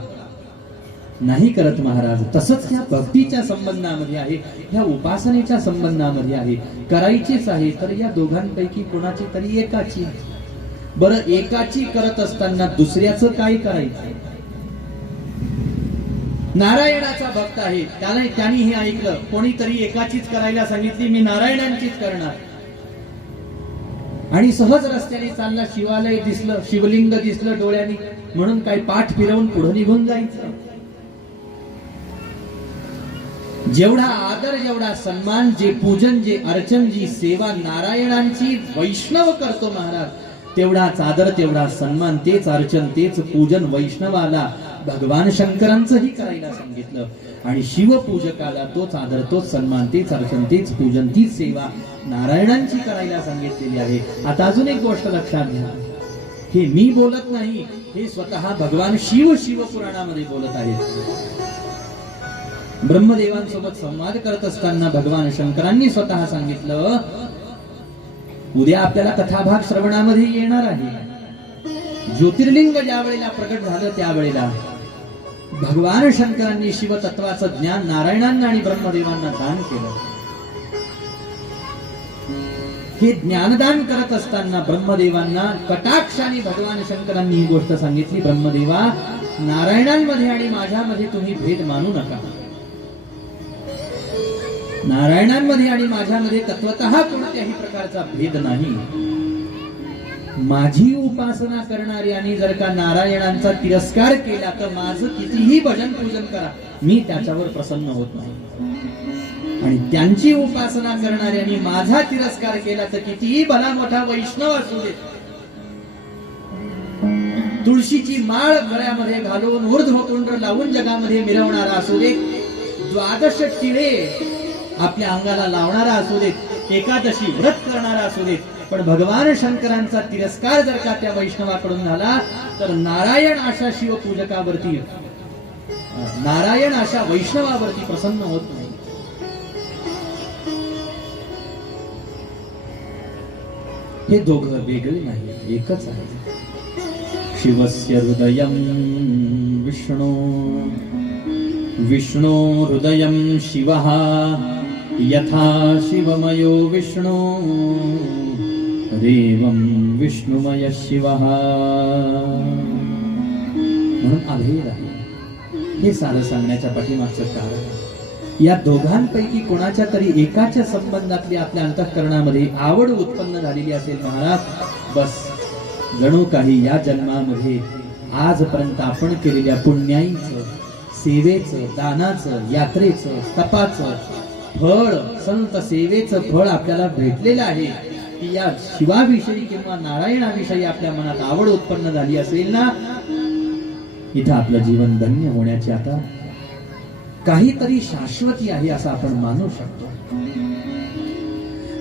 नाही करत महाराज. तसंच ह्या भक्तीच्या संबंधामध्ये आहे, ह्या उपासनेच्या संबंधामध्ये आहे. करायचीच आहे तर या दोघांपैकी कोणाची तरी एकाची. बरं, एकाची करत असताना दुसऱ्याचं काय करायचं? नारायणाचा भक्त आहे, त्याने हे ऐकलं, कोणीतरी एकाचीच करायला सांगितली, मी नारायणांचीच करणार. आणि सहज रस्त्याने चालला, शिवालय दिसलं, शिवलिंग दिसलं डोळ्यांनी, म्हणून काय पाठ फिरवून पुढे निघून जायचं. जेवढा आदर, जेवढा सन्मान, जे पूजन, जे अर्चन, जी सेवा नारायणांची वैष्णव करतो महाराज, तेवढाच आदर, तेवढा सन्मान, तेच अर्चन, तेच पूजन वैष्णवाला भगवान शंकरांचंही करायला सांगितलं. आणि शिवपूजकाला तोच आदर, तोच सन्मान, तेच अर्चन, तेच पूजन, तीच सेवा नारायणांची करायला सांगितलेली आहे. आता अजून एक गोष्ट लक्षात घ्या, हे मी बोलत नाही, हे स्वतः भगवान शिव पुराणामध्ये बोलत आहेत. ब्रह्मदेवांसोबत संवाद करत असताना भगवान शंकरांनी स्वतः सांगितलं, उद्या आपल्याला कथाभाग श्रवणामध्ये येणार आहे. ज्योतिर्लिंग ज्या वेळेला प्रकट झालं त्यावेळेला भगवान शंकरांनी शिवतत्वाचं ज्ञान नारायणांना आणि ब्रह्मदेवांना दान केलं. हे ज्ञानदान करत असताना ब्रह्मदेवांना कटाक्षाने भगवान शंकरांनी ही गोष्ट सांगितली, ब्रह्मदेवा, नारायणांमध्ये आणि माझ्यामध्ये तुम्ही भेद मानू नका. नारायणांमध्ये आणि माझ्यामध्ये तत्वतः कोणत्याही प्रकारचा भेद नाही. माझी उपासना करणाऱ्यांनी जर का नारायणांचा तिरस्कार केला तर माझं कितीही भजन पूजन करा, मी त्याच्यावर प्रसन्न होत नाही. आणि त्यांची उपासना करणाऱ्यांनी माझा तिरस्कार केला तर कितीही भला मोठा वैष्णव असू दे, तुळशीची माळ गळ्यामध्ये घालून ऊर्ध्वपुंड लावून जगामध्ये मिरवणारा असू दे, 12 टिळे आपल्या अंगाला लावणारा असू देत, एकादशी व्रत करणारा असू देत, पण भगवान शंकरांचा तिरस्कार जर का त्या वैष्णवाकडून झाला तर नारायण अशा शिवपूजकावरती, नारायण अशा वैष्णवावरती प्रसन्न होत नाही. हे दोघं वेगळे नाही, एकच आहे. शिवस्य हृदयं विष्णु, विष्णु हृदयं शिवः, यथा शिवमयो विष्णु रेवं विष्णुमय शिवः. म्हणून अभेद आहे. हे सारं सांगण्याच्या पाठीमागचं कारण या दोघांपैकी कोणाच्या तरी एकाच्या संबंधातली आपल्या अंतःकरणामध्ये आवड उत्पन्न झालेली असेल महाराज, बस जणू काही या जन्मामध्ये आजपर्यंत आपण केलेल्या पुण्याईचं, सेवेचं, दानाचं, यात्रेचं, तपाचं फळ, संत सेवेचं फळ आपल्याला भेटलेलं आहे. की या शिवाविषयी किंवा नारायणाविषयी आपल्या मनात आवड उत्पन्न झाली असेल ना, इथं आपलं जीवन धन्य होण्याची आता काहीतरी शाश्वती आहे असं आपण मानू शकतो.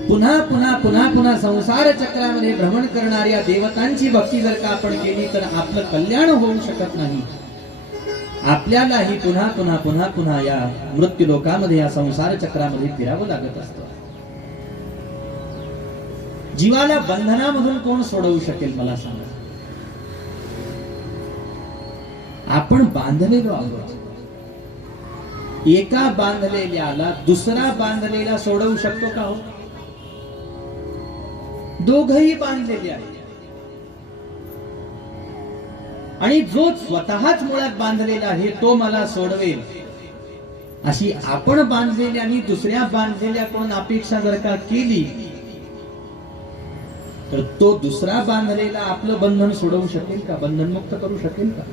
पुन्हा पुन्हा पुन्हा पुन्हा संसार चक्रामध्ये भ्रमण करणाऱ्या देवतांची भक्ती जर का आपण केली तर आपलं कल्याण होऊ शकत नाही. आपल्यालाही पुन्हा पुन्हा पुन्हा पुन्हा या मृत्यू लोकामध्ये, या संसार चक्रामध्ये फिरावं लागत असतं. जीवाला बंधनामधून कोण सोडवू शकेल मला सांगा? आपण बांधलेलो आहोत. एका बांधलेल्याला दुसरा बांधलेला सोडवू शकतो का हो? दोघही बांधलेले आहेत. आणि जो स्वतःच मुळात बांधलेला आहे तो मला सोडवेल अशी आपण बांधलेल्या आणि दुसऱ्या बांधलेल्याकडून अपेक्षा जर का केली तर तो दुसरा बांधलेला आपलं बंधन सोडवू शकेल का? बंधनमुक्त करू शकेल का?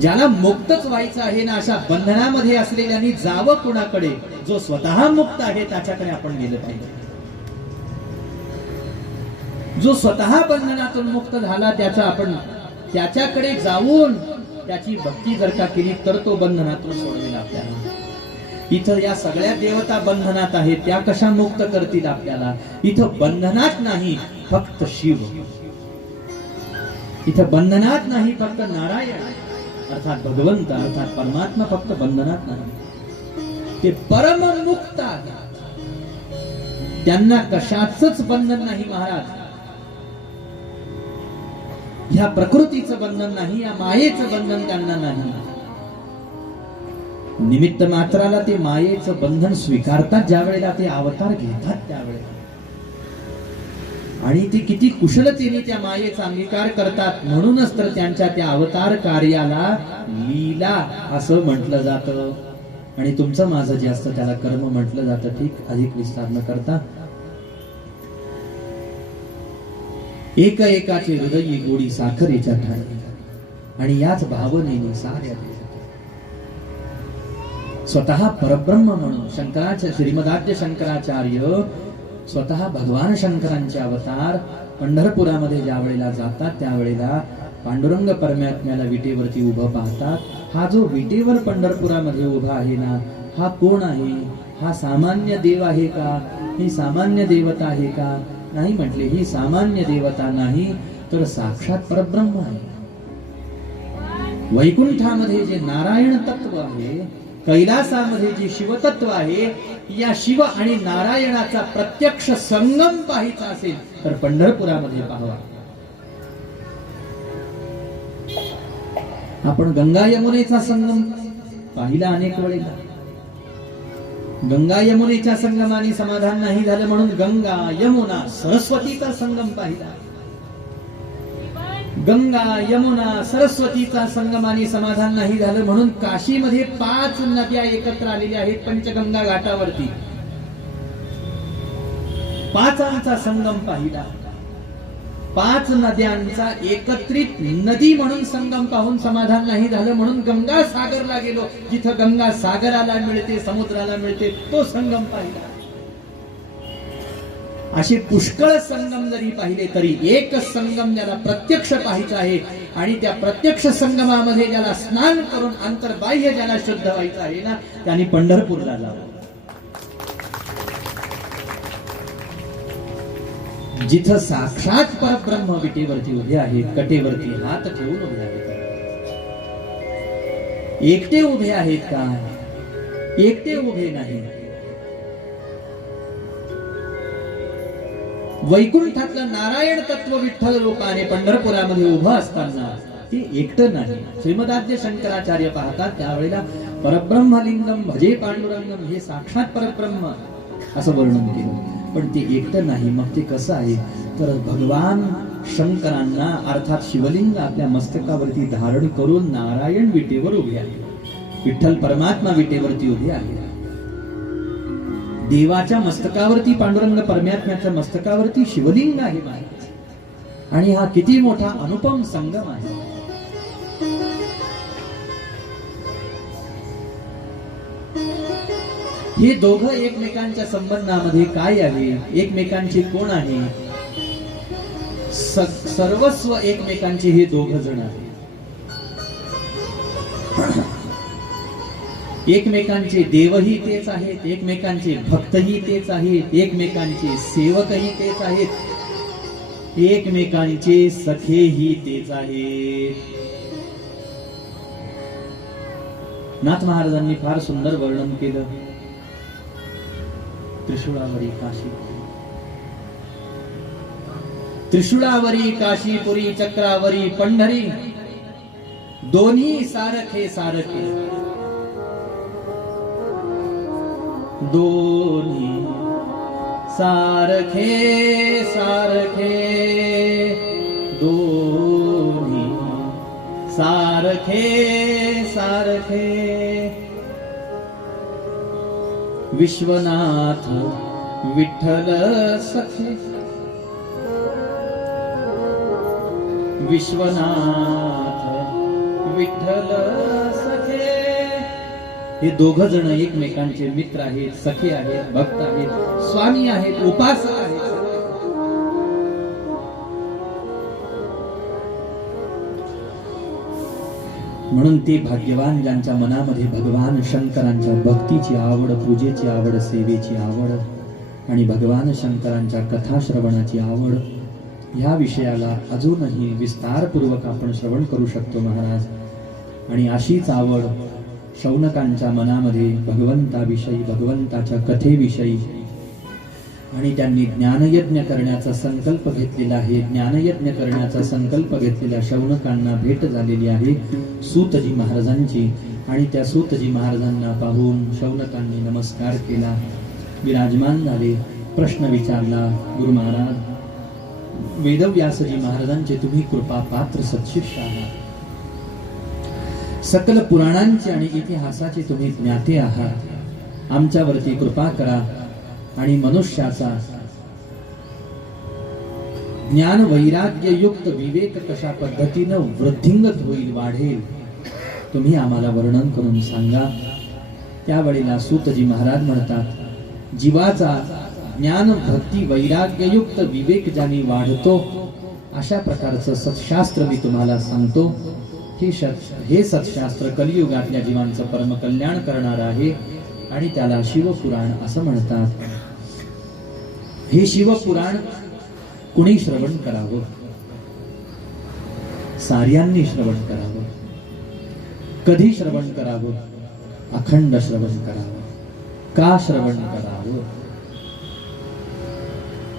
ज्याला मुक्तच व्हायचं आहे ना अशा बंधनामध्ये असलेल्यानी जावं कुणाकडे? जो स्वतः मुक्त आहे त्याच्याकडे आपण गेलं पाहिजे. जो स्वतः बंधनातून मुक्त झाला त्याच्याकडे जाऊन त्याची भक्ती जर का केली तर तो बंधनातून सोडवेल आपल्याला. इथं या सगळ्या देवता बंधनात आहेत, त्या कशा मुक्त करतील आपल्याला? इथं बंधनात नाही फक्त शिव, इथं बंधनात नाही फक्त नारायण अर्थात भगवंत अर्थात परमात्मा फक्त बंधनात नाही, ते परम मुक्त आहेत. त्यांना कशाचंच बंधन नाही महाराज. ह्या प्रकृतीचं बंधन नाही, या मायेचं बंधन त्यांना नाही. निमित्त मात्राला ते मायेचं बंधन स्वीकारतात ज्या वेळेला ते अवतार घेतात त्यावेळेला. आणि ते किती कुशलतेने त्या मायेचा अंगीकार करतात. म्हणूनच तर त्यांच्या त्या अवतार कार्याला लीला असं म्हटलं जातं. आणि तुमचं माझं जे असतं त्याला कर्म म्हटलं जातं. ठीक, अधिक विस्तार न करता एक एकाचे हृदयी गोडी साखरेच्या ठाई आणि याच भावनेने साऱ्या स्वतः परब्रह्म म्हणून शंकराचार्य श्रीमदाद्य शंकराचार्य स्वतः भगवान शंकरांचे अवतार पंढरपुरामध्ये ज्या वेळेला जातात त्यावेळेला पांडुरंग परमात्म्याला विटेवरती उभं पाहतात. हा जो विटेवर पंढरपुरामध्ये उभा आहे ना, हा कोण आहे? हा सामान्य देव आहे का? ही सामान्य देवता आहे का? नाही म्हटले, ही सामान्य देवता नाही तर साक्षात परब्रह्म आहे. वैकुंठामध्ये जे नारायण तत्व आहे, कैलासामध्ये जे शिवतत्व आहे, या शिव आणि नारायणाचा प्रत्यक्ष संगम पाहायचा असेल तर पंढरपुरामध्ये पाहावा. आपण गंगा यमुनेचा संगम पाहिला अनेक वेळेला. गंगा यमुनेच्या संगमाने समाधान नाही झालं म्हणून गंगा यमुना सरस्वतीचा संगम पाहिला. गंगा यमुना सरस्वतीचा संगमाने समाधान नाही झालं म्हणून काशीमध्ये 5 नद्या एकत्र आलेल्या आहेत पंचगंगा घाटावरती. 5 संगम पाहिला. 5 नद्यांचा एकत्रित नदी म्हणून संगम पाहून समाधान नाही झालं म्हणून गंगा सागरला गेलो. जिथं गंगा सागराला मिळते, समुद्राला मिळते, तो संगम पाहिला. असे पुष्कळ संगम जरी पाहिले तरी एक संगम ज्याला प्रत्यक्ष पाहायचा आहे आणि त्या प्रत्यक्ष संगमामध्ये ज्याला स्नान करून अंतर्बाह्य ज्याला शुद्ध व्हायचं आहे ना, त्यांनी पंढरपूरला जावं. जिथं साक्षात परब्रह्म विटेवरती उभे आहेत, कटेवरती हात ठेवून उभे आहेत. एकटे उभे आहेत का? एकटे उभे नाही. वैकुंठातलं नारायण तत्व विठ्ठल रूपाने पंढरपुरामध्ये उभं असताना ते एकटं नाही. श्रीमदाद्य शंकराचार्य पाहतात त्यावेळेला परब्रह्मलिंगम भजे पांडुरंगम, हे साक्षात परब्रह्म असं वर्णन केलं. पण ते एकटं नाही. मग ते कसं आहे तर भगवान शंकरांना अर्थात शिवलिंग आपल्या मस्तकावरती धारण करून नारायण विटेवर उभे आहे, विठ्ठल परमात्मा विटेवरती उभे आहे. देवाच्या मस्तकावरती पांडुरंग परमात्म्याच्या मस्तकावरती शिवलिंग आहे आणि हा किती मोठा अनुपम संगम आहे. हे दोघं एकमेकांच्या संबंधामध्ये काय आहे, एकमेकांचे कोण आहे, सर्वस्व एकमेकांचे हे दोघ जण आहेत. एकमेकांचे देवही तेच आहेत, एकमेकांचे भक्तही तेच आहेत, एकमेकांचे सेवकही तेच आहेत, एकमेकांचे सखेही तेच आहेत. नाथ महाराजांनी फार सुंदर वर्णन केलं. त्रिशूळावरी काशी, त्रिशूळावरी काशीपुरी, चक्रावरी पंढरी, दोन्ही सारखे सारखे, दोन्ही सारखे सारखे, दोन्ही सारखे सारखे, विश्वनाथ विठ्ठल सखे, विश्वनाथ विठ्ठल सखे. हे दोघ जण एकमेकांचे मित्र आहेत, सखे आहेत, भक्त आहेत, स्वामी आहेत, उपासक आहेत. म्हणून ते भाग्यवान ज्यांच्या मनामध्ये भगवान शंकरांच्या भक्तीची आवड, पूजेची आवड, सेवेची आवड आणि भगवान शंकरांच्या कथा श्रवणाची आवड, ह्या विषयाला अजूनही विस्तारपूर्वक आपण श्रवण करू शकतो महाराज. आणि अशीच आवड शौनकांच्या मनामध्ये भगवंताविषयी, भगवंताच्या कथेविषयी, आणि त्यांनी ज्ञानयज्ञ करण्याचा संकल्प घेतलेला आहे. ज्ञानयज्ञ करण्याचा संकल्प घेतलेल्या शौनकांना भेट झालेली आहे सूतजी महाराजांची. आणि त्या सूतजी महाराजांना पाहून शौनकांनी नमस्कार केला, विराजमान झाले, प्रश्न विचारला. गुरु महाराज, वेदव्यासजी महाराजांचे तुम्ही कृपा पात्र सत्शिष्य आहात, सकल पुराणांचे आणि इतिहासाचे तुम्ही ज्ञाते आहात, आमच्यावरती कृपा करा आणि मनुष्याचा ज्ञान वैराग्य युक्त विवेक कशा पद्धतीनं वृद्धिंगत होईल, वाढेल, तुम्ही आम्हाला वर्णन करून सांगा. त्यावेळेला सूतजी महाराज म्हणतात, जीवाचा ज्ञान भक्ती वैराग्ययुक्त विवेक ज्याने वाढतो अशा प्रकारचं सत्शास्त्र मी तुम्हाला सांगतो. हे सत्शास्त्र कलियुगातल्या जीवांचं परम कल्याण करणार आहे आणि त्याला शिवपुराण असं म्हणतात. हे शिवपुराण कुणी श्रवण करावं? साऱ्यांनी श्रवण करावं. कधी श्रवण करावं? अखंड श्रवण करावं. का श्रवण करावं?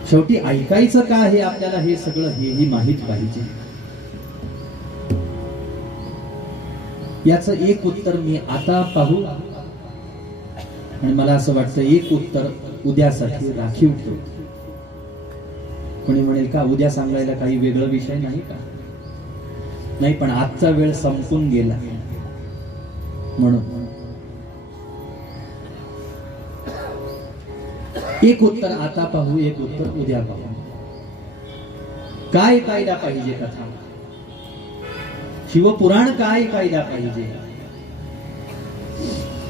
शेवटी ऐकायचं का हे आपल्याला हे सगळं हेही माहित पाहिजे. याचं एक उत्तर मी आता पाहू आणि मला असं वाटतं एक उत्तर उद्यासाठी राखीव ठेवू. कोणी म्हणेल का उद्या सांगायला काही वेगळा विषय नाही का? नाही, पण आजचा वेळ संपून गेला म्हणून एक उत्तर आता पाहू, एक उत्तर उद्या पाहू. काय कायदा पाहिजे कथा? शिवपुराण काय कायदा पाहिजे?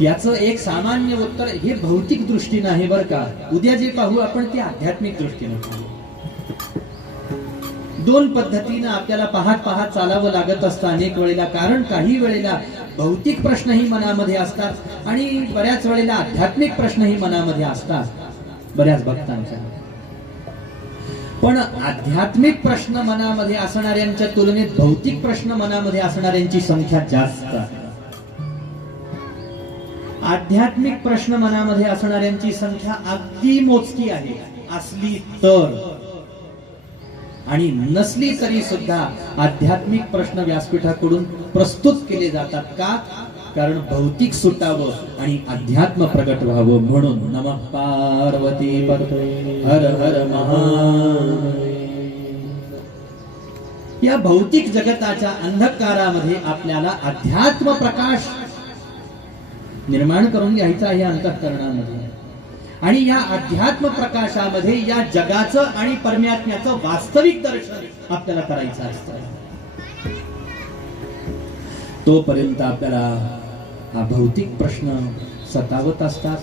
याचं एक सामान्य उत्तर हे भौतिक दृष्टीने आहे बरं का. उद्या जे पाहू आपण ते आध्यात्मिक दृष्टीने पाहू. दोन पद्धतीने आपल्याला पाहत पाहत चालावं लागत असतं अनेक वेळेला. कारण काही वेळेला भौतिक प्रश्नही मनामध्ये असतात आणि बऱ्याच वेळेला आध्यात्मिक प्रश्नही मनामध्ये असतात बऱ्याच भक्तांच्या. पण आध्यात्मिक प्रश्न मनामध्ये असणाऱ्यांच्या तुलनेत भौतिक प्रश्न मनामध्ये असणाऱ्यांची संख्या जास्त आहे. आध्यात्मिक प्रश्न मनामध्ये असणाऱ्यांची संख्या अगदी मोजकी आहे, असली तर. आणि नसली तरी सुद्धा आध्यात्मिक प्रश्न व्यासपीठाकडून प्रस्तुत केले जातात. का? कारण भौतिक सुटावं आणि अध्यात्म प्रगट व्हावं म्हणून. नमः पार्वती पते हर हर महादेव. या भौतिक जगताच्या अंधकारामध्ये आपल्याला अध्यात्म प्रकाश निर्माण करून घ्यायचा आहे अंतःकरणामध्ये. आणि या अध्यात्म प्रकाशामध्ये या जगाचं आणि परमात्म्याचं वास्तविक दर्शन आपल्याला करायचं असतं. तोपर्यंत आपल्याला हा भौतिक प्रश्न सतावत असतात.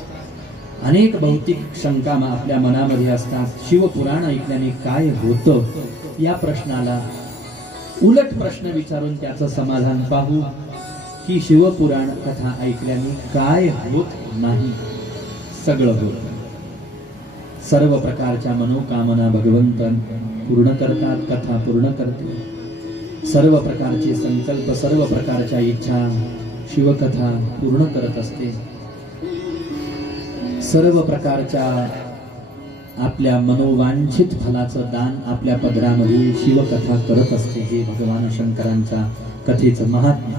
अनेक भौतिक शंका आपल्या मनामध्ये असतात. शिवपुराण ऐकल्याने काय होतं या प्रश्नाला उलट प्रश्न विचारून त्याचं समाधान पाहू की शिवपुराण कथा ऐकल्याने काय होत नाही, सगळं होत. सर्व प्रकारच्या मनोकामना भगवंत पूर्ण करतात, कथा पूर्ण करते. सर्व प्रकारचे संकल्प, सर्व प्रकारच्या इच्छा शिवकथा पूर्ण करत असते. सर्व प्रकारच्या आपल्या मनोवांछित फलाचं दान आपल्या पदरामध्ये शिवकथा करत असते. हे भगवान शंकरांचा कथेचं महात्म्य.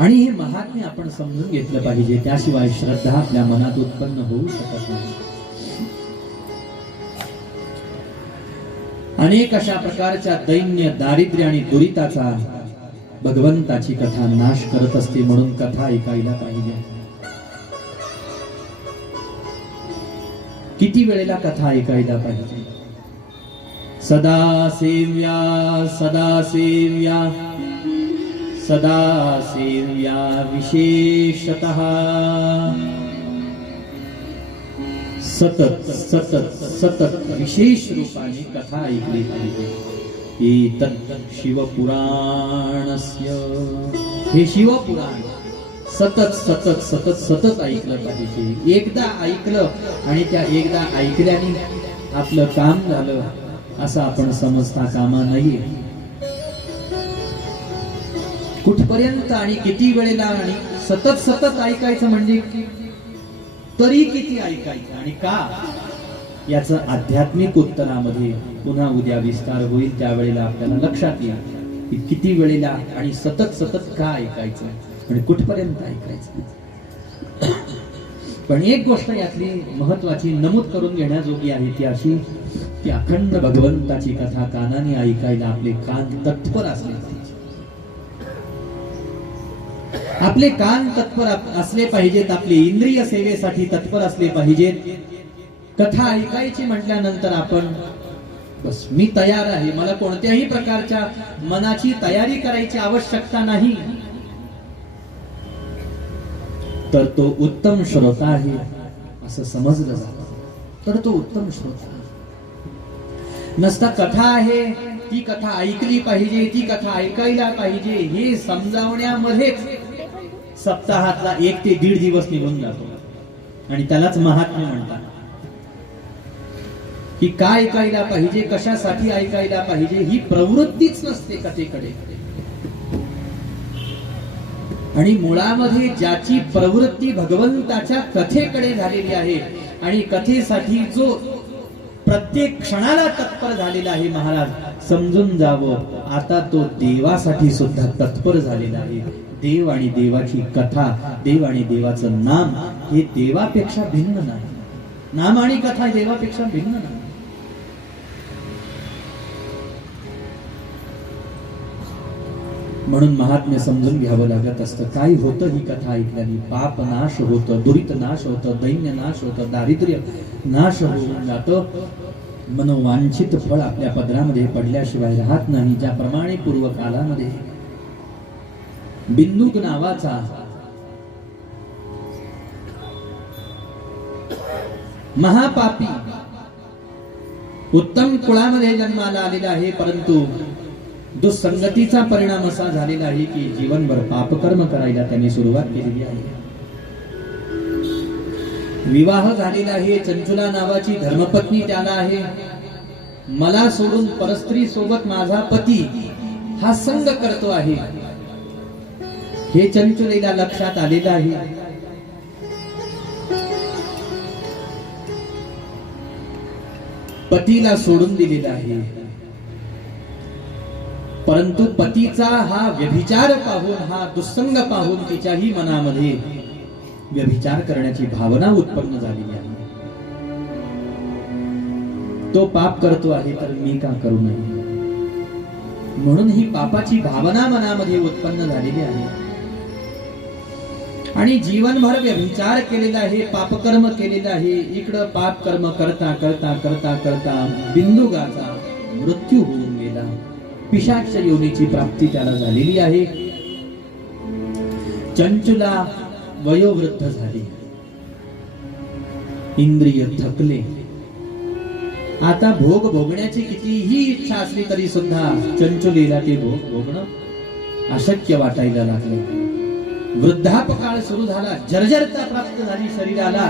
आणि हे महात्म्य आपण समजून घेतलं पाहिजे, त्याशिवाय श्रद्धा आपल्या मनात उत्पन्न होऊ शकत नाही. अनेक अशा प्रकारच्या दैन्य, दारिद्र्य आणि दुरिताचा भगवंताची कथा नाश करत असते, म्हणून कथा ऐकायला पाहिजे. किती वेळेला कथा ऐकायला पाहिजे? सदा सेव्या सदा सेव्या सदा सेव्या विशेषतः. सतत सतत सतत विशेष रूपाने कथा ऐकली पाहिजे. एतत् शिवपुराणस्य, हे शिवपुराण सतत सतत सतत सतत ऐकलं पाहिजे. एकदा ऐकलं आणि त्या एकदा ऐकल्याने आपलं काम झालं असं आपण समजता कामा नये. कुठपर्यंत आणि किती वेळेला आणि सतत सतत ऐकायचं म्हणजे तरी किती ऐकायचं आणि का, याचं आध्यात्मिक उत्तरामध्ये पुन्हा उद्या विस्तार होईल. त्यावेळेला आपल्याला लक्षात येईल की किती वेळेला आणि सतत सतत का ऐकायचं आणि कुठपर्यंत ऐकायचं. पण एक गोष्ट यातली महत्वाची नमूद करून घेण्याजोगी आहे ती अशी की अखंड भगवंताची कथा कानाने ऐकायला आपले कान तत्पर असले पाहिजे. आपले कान तत्पर असले पाहिजेत, आपले इंद्रिय सेवेसाठी तत्पर असले पाहिजेत. कथा ऐकायची म्हटल्यानंतर आपण बस मी तयार आहे, मला कोणत्याही प्रकारच्या मनाची तयारी करायची आवश्यकता नाही, तर तो उत्तम श्रोता आहे असं समजलं जातं. तर तो उत्तम श्रोता नसता. कथा आहे ती कथा ऐकली पाहिजे, ती कथा ऐकायला पाहिजे हे समजावण्यामध्येच सप्ताहातला 1 ते 1.5 दिवस निघून जातो. आणि त्यालाच महात्म्य म्हणतात. की काय ऐकायला पाहिजे, कशासाठी ऐकायला पाहिजे ही प्रवृत्तीच नसते कथेकडे. आणि मुळामध्ये ज्याची प्रवृत्ती भगवंताच्या कथेकडे झालेली आहे आणि कथेसाठी जो प्रत्येक क्षणाला तत्पर झालेला आहे, महाराज समजून जावं आता तो देवासाठी सुद्धा तत्पर झालेला आहे. देव आणि देवाची कथा, देव आणि देवाचं नाम हे देवापेक्षा भिन्न नाही. नाम आणि कथा देवापेक्षा भिन्न नाही. म्हणून महात्म्य समजून घ्यावं लागत असतं. काय होतं ही कथा ऐकल्याने? पाप नाश होतं, दुरित नाश होतं, दैन्य नाश होतं, दारिद्र्य नाश होऊन जातं. मनोवांछित फळ आपल्या पदरामध्ये पडल्याशिवाय राहत नाही. ज्याप्रमाणे पूर्वकालामध्ये बिंदुक नावाचा महापापी उत्तम कुळामध्ये जन्माला आलेला आहे, परंतु दुःसंगतीचा परिणाम असा झालेला आहे की जीवनभर पापकर्म करायला त्यांनी सुरुवात केलेली आहे. विवाह झालेला आहे, चंचुला नावाची धर्मपत्नी त्याला आहे. मला सोडून परस्त्री सोबत माझा पती हा संग करतो आहे हे चंचुलेला लक्षात आलेलं आहे. पतीला सोडून दिलेला आहे, परंतु पतीचा हा व्यभिचार पाहून, हा दुस्संग पाहून तिच्याही मनामध्ये व्यभिचार करण्याची भावना उत्पन्न झालेली आहे. तो पाप करतो आहे तर मी का करू नये, म्हणून ही पापाची भावना मनामध्ये उत्पन्न झालेली आहे. आणि जीवनभर व्यभिचार केलेला आहे, पापकर्म केलेला आहे. इकडं पाप कर्म करता करता करता करता बिंदुगाचा मृत्यू होऊन गेला. पिशाच योनीची प्राप्ती त्याला झालेली आहे. चंचुला वयोवृद्ध झाली, इंद्रिय थकले. आता भोग भोगण्याची कितीही इच्छा असली तरी सुद्धा चंचुलीला ते भोग भोगणं अशक्य वाटायला लागले. वृद्धापकाळ सुरू झाला, जर्जरता प्राप्त झाली शरीराला.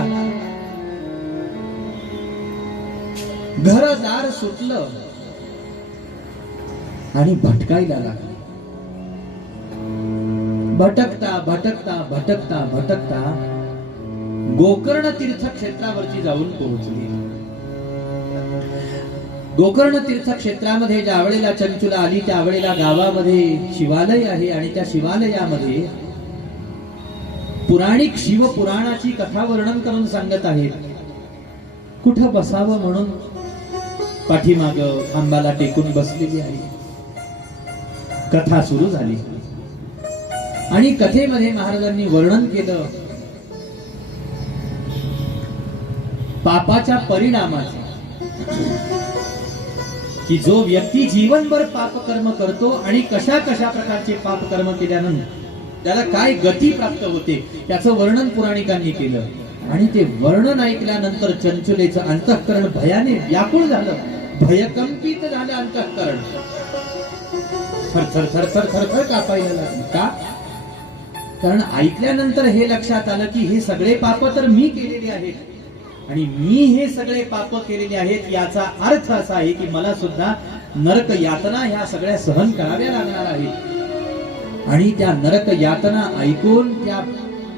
घरदार सुटलं आणि भटकायला लागले. भटकता भटकता भटकता भटकता गोकर्ण तीर्थ क्षेत्रावरची जाऊन पोहोचली. गोकर्ण तीर्थक्षेत्रामध्ये ज्या वेळेला चंचुला आली त्यावेळेला गावामध्ये शिवालय आहे आणि त्या शिवालयामध्ये पुराणिक शिवपुराणाची कथा वर्णन करून सांगत आहेत. कुठं बसावं म्हणून पाठीमाग खांबाला टेकून बसलेली आहे. कथा सुरू झाली आणि कथेमध्ये महाराजांनी वर्णन केलं पापाच्या परिणामाचे, की जो व्यक्ती जीवनभर पापकर्म करतो आणि कशा कशा प्रकारचे पापकर्म केल्यानंतर त्याला काय गती प्राप्त होते त्याचं वर्णन पुराणिकांनी केलं. आणि ते वर्णन ऐकल्यानंतर चंचुलेचं अंतःकरण भयाने व्याकुळ झालं, भयकंपित झालं अंतःकरण. थरथर थरथर थरथर कापायला लागली. का? कारण ऐकल्यानंतर हे लक्षात आलं की हे सगळे पाप तर मी केलेले आहेत आणि मी हे सगळे पाप केलेले आहेत याचा अर्थ असा आहे की मला सुद्धा नरक यातना ह्या सगळ्या सहन कराव्या लागणार आहेत. आणि त्या नरक यातना ऐकून त्या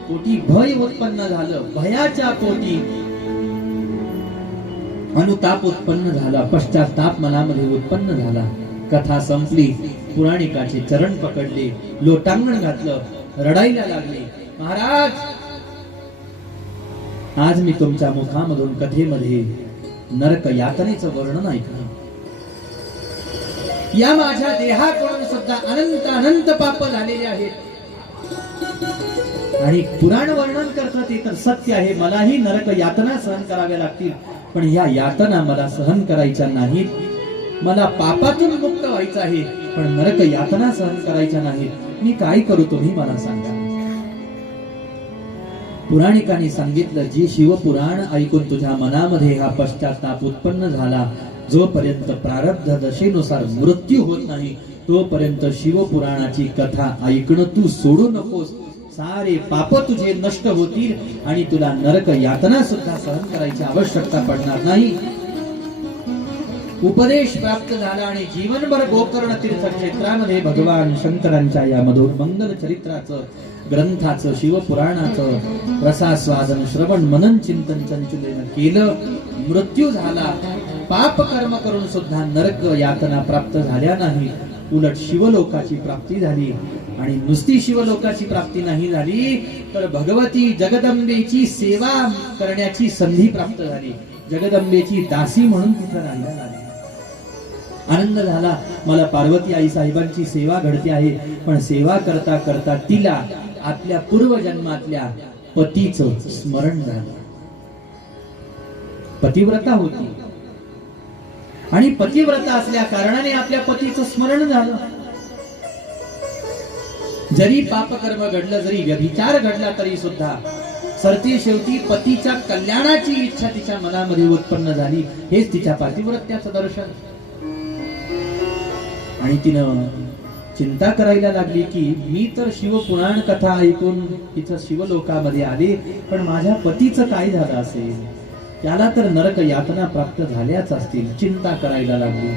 पोटी भय उत्पन्न झालं, भयाच्या पोटी अनुताप उत्पन्न झाला, पश्चाताप मनामध्ये उत्पन्न झाला. कथा संपली, पुराणिकाचे चरण पकडले, लोटांगण घातलं, रडायला लागले. महाराज, आज मी तुमच्या मुखामधून कथेमध्ये नरक यातनेचं वर्णन ऐकलं. या माझ्या देहाकडून सुद्धा अनंत अनंत पाप झालेले आहेत आणि पुराण वर्णन करतात ते तर सत्य आहे. मलाही नरक यातना सहन कराव्या लागतील, पण या यातना मला सहन करायच्या नाहीत. मला पापातून मुक्त व्हायचं आहे, पण नरक यातना सहन करायच्या नाहीत. मी काय करू, तुम्ही मला सांगा. पुराणिकांनी सांगितलं, जी शिवपुराण ऐकून तुझ्या मनामध्ये हा पश्चाताप उत्पन्न झाला, जोपर्यंत प्रारब्ध दशेनुसार मृत्यू होत नाही तोपर्यंत शिवपुराणाची कथा ऐकणं तू सोडू नकोस. सारे पाप तुझे नष्ट होतील आणि तुला नरक यातना सुद्धा सहन करायची आवश्यकता पडणार नाही. उपदेश प्राप्त झाला आणि जीवनभर गोकर्ण तीर्थक्षेत्रामध्ये भगवान शंकरांच्या या मधुर मंगल चरित्राचं, ग्रंथाचं, शिवपुराणाचं रसास्वादन, श्रवण, मनन, चिंतन चंचुलेनं केलं. मृत्यू झाला, पाप कर्म करून सुद्धा नरक यातना प्राप्त झाल्या नाही, उलट शिवलोकाची प्राप्ती झाली. आणि नुसती शिवलोकाची प्राप्ती नाही झाली तर भगवती जगदंबेची सेवा करण्याची संधी प्राप्त झाली. जगदंबेची दासी म्हणून तिथं राहायला लागली. आनंद झाला, मला पार्वती आई साहेबांची सेवा घडते आहे. पण सेवा करता करता तिला आपल्या पूर्वजन्मातल्या पतीचं स्मरण झालं. पतिव्रता होती आणि पतिव्रता असल्या कारणाने आपल्या पतीचं स्मरण झालं. जरी पापकर्म घडलं, जरी व्यभिचार घडला तरी सुद्धा सरती शेवटी पतीच्या कल्याणाची इच्छा तिच्या मनामध्ये उत्पन्न झाली. हेच तिच्या पतिव्रत्याचं दर्शन. आणि तिनं चिंता करायला लागली की मी तर शिवपुराण कथा ऐकून तिचं शिवलोकामध्ये आले, पण माझ्या पतीचं काय झालं असेल, त्याला तर नरक यातना प्राप्त झाल्याच असतील. चिंता करायला लागली.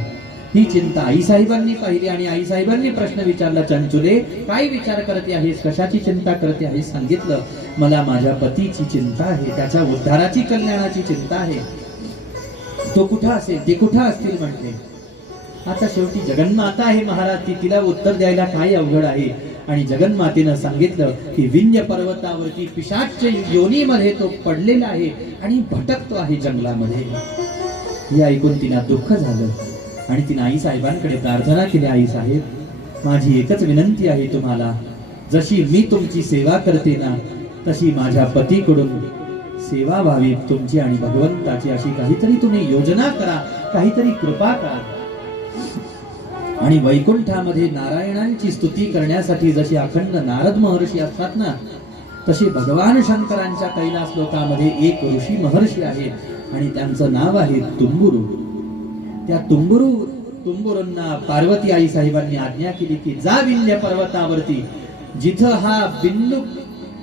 ही चिंता आईसाहेबांनी पाहिली आणि आईसाहेबांनी प्रश्न विचारला, चंचुले काय विचार करते आहेस, कशाची चिंता करते आहेस? सांगितलं, मला माझ्या पतीची चिंता आहे, त्याच्या उद्धाराची, कल्याणाची चिंता आहे. तो कुठं असेल, ते कुठं असतील म्हटले. आता शेवटी जगन्माता आहे महाराज, ती तिला उत्तर द्यायला काय अवघड आहे. आणि जगन्मातेनं सांगितलं की विंध्य पर्वतावरती पिशाच योनीमध्ये तो पडलेला आहे आणि भटकतो आहे जंगलामध्ये. हे ऐकून तिला दुःख झालं आणि तिने आई साहेबांकडे प्रार्थना केली, आई साहेब, माझी एकच विनंती आहे तुम्हाला, जशी मी तुमची सेवा करते ना तशी माझ्या पतीकडून सेवा व्हावी तुमची आणि भगवंताची. अशी काहीतरी तुम्ही योजना करा, काहीतरी कृपा करा. आणि वैकुंठामध्ये नारायणांची स्तुती करण्यासाठी जशी अखंड नारद महर्षी असतात ना, तशी भगवान शंकरांच्या कैलास लोकामध्ये एक ऋषी महर्षी आहेत आणि त्यांचं नाव आहे तुंबुरू. त्या तुंबुरूंना पार्वती आई साहेबांनी आज्ञा केली की जा विंध्य पर्वतावरती, जिथं हा बिंदू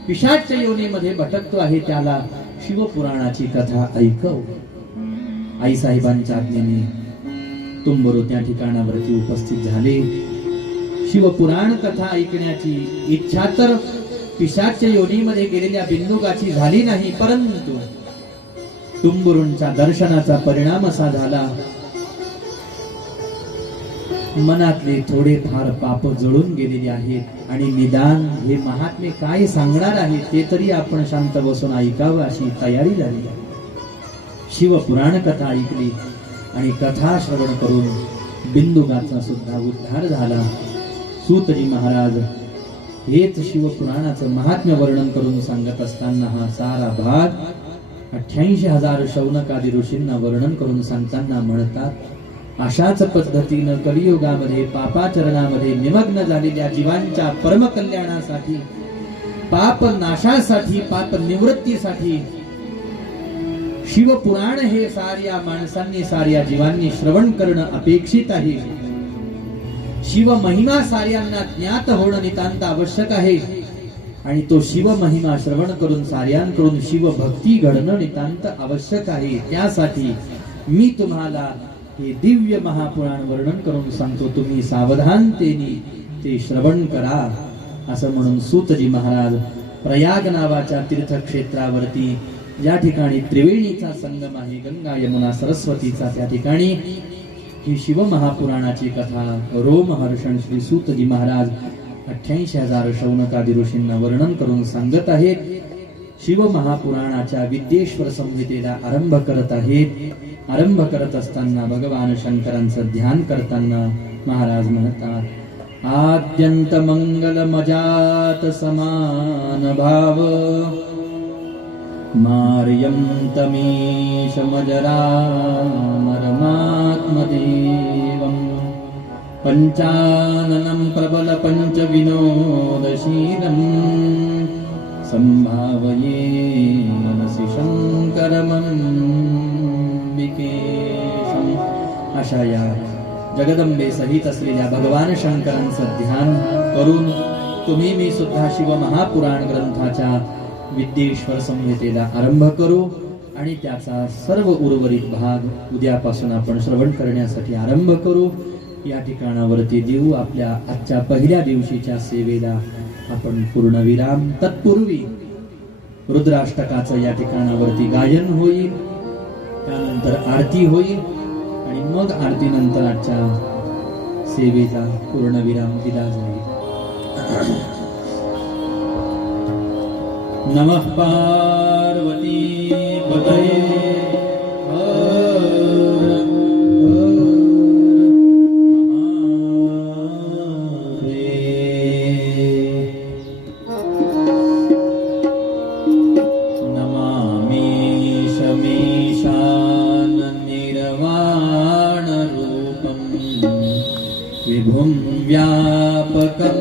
पिशाच योनीमध्ये भटकतो आहे त्याला शिवपुराणाची कथा ऐकव. आई साहेबांच्या आज्ञेने तुंबुरू त्या ठिकाणावरती उपस्थित झाले. शिवपुराण कथा ऐकण्याची इच्छा तर पिशाच योनीमध्ये गेलेल्या बिंदुकाची झाली नाही, परंतु तुंबुरूंच्या दर्शनाचा परिणाम असा झाला मनातले थोडेफार पाप जळून गेलेले आहेत आणि निदान हे महात्मे काय सांगणार आहेत ते तरी आपण शांत बसून ऐकावं अशी तयारी झाली. शिवपुराण कथा ऐकली आणि कथा श्रवण करून बिंदुगाचा सुद्धा उद्धार झाला. सूतजी महाराज हेच शिवपुराणाचं महात्म्य वर्णन करून सांगत असताना हा सारा भाग 88,000 शौनकादी ऋषींना वर्णन करून सांगताना म्हणतात, अशाच पद्धतीनं कलियुगामध्ये पापाचरणामध्ये निमग्न झालेल्या जीवांच्या परमकल्याणासाठी, पाप नाशासाठी, पाप निवृत्तीसाठी शिवपुराण हे साऱ्या माणसांनी, साऱ्या जीवांनी श्रवण करणं अपेक्षित आहे. शिव महिमा साऱ्यांना ज्ञात होणं नितांत आवश्यक आहे आणि तो शिव महिमा श्रवण करून साऱ्यांकडून शिवभक्ती घडणं नितांत आवश्यक आहे. त्यासाठी मी तुम्हाला हे दिव्य महापुराण वर्णन करून सांगतो, तुम्ही सावधानतेने ते श्रवण करा. असं म्हणून सूतजी महाराज प्रयाग नावाच्या तीर्थक्षेत्रावरती, या ठिकाणी त्रिवेणीचा संगम आहे, गंगा यमुना सरस्वतीचा, त्या ठिकाणी ही शिव महापुराणाची कथा रोमहर्षण श्री सूतजी महाराज 88,000 शौनकादी ऋषींना वर्णन करून सांगत आहेत. शिव महापुराणाच्या विद्येश्वर संहितेला आरंभ करत आहेत. आरंभ करत असताना भगवान शंकरांचं ध्यान करताना महाराज म्हणतात, आद्यंत मंगल मजात समान भाव मार्यं तमीश मजरामरमात्मदेवं पंचाननं प्रबल पंच विनोदशीलं संभावये मनसि शंकरमंबिकेशं. अशा या जगदंबे सहित असलेल्या भगवान शंकरांचं ध्यान करून तुम्ही मी सुद्धा शिव महापुराण ग्रंथाच्या विद्येश्वर संहितेला आरंभ करू आणि त्याचा सर्व उर्वरित भाग उद्यापासून आपण श्रवण करण्यासाठी आरंभ करू. या ठिकाणावरती देऊ आपल्या आजच्या पहिल्या दिवशीच्या सेवेला आपण पूर्णविराम. तत्पूर्वी रुद्राष्टकाचं या ठिकाणावरती गायन होईल, त्यानंतर आरती होईल आणि मग आरतीनंतर आजच्या सेवेचा पूर्णविराम दिला जाईल. नमः पार्वती पतये नमामि शमीशान निर्वाणरूपं विभुं व्यापकं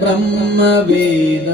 ब्रह्मवेद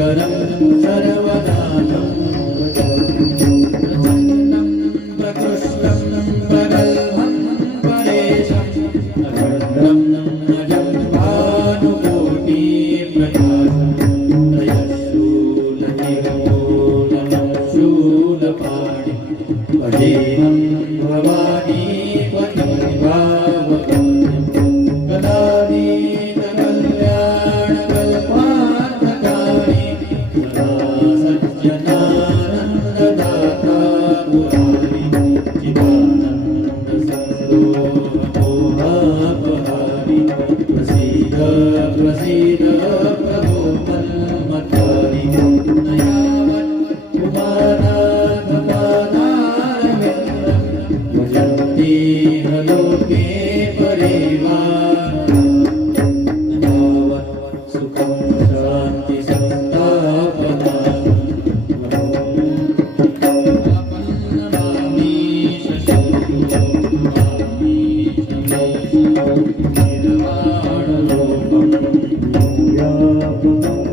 Hare इहलोके परिवार सुखं शांति संतापना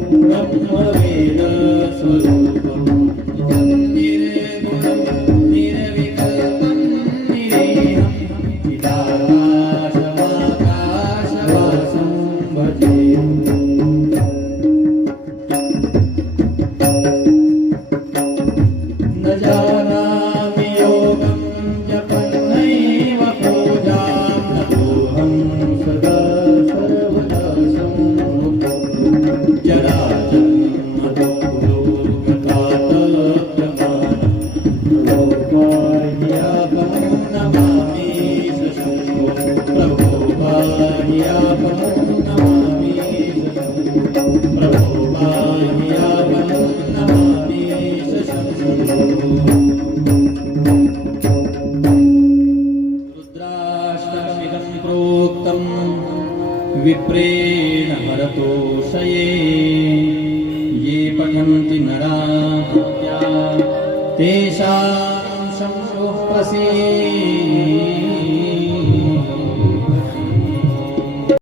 ब्रह्मवेद स्वरूपं निर्गुणं निर्विकल्पं निरीहं चिदाकाशमाकाशवासं भजे न जानामि योगं जपन्नैव पूजां नतोऽहं सदा सर्वदा सम्मुखो रुद्राष्टकमिदं प्रोक्तं विप्रेण हरतोषये ये पठन्ति नरा तेषां शंसुः प्रसीदति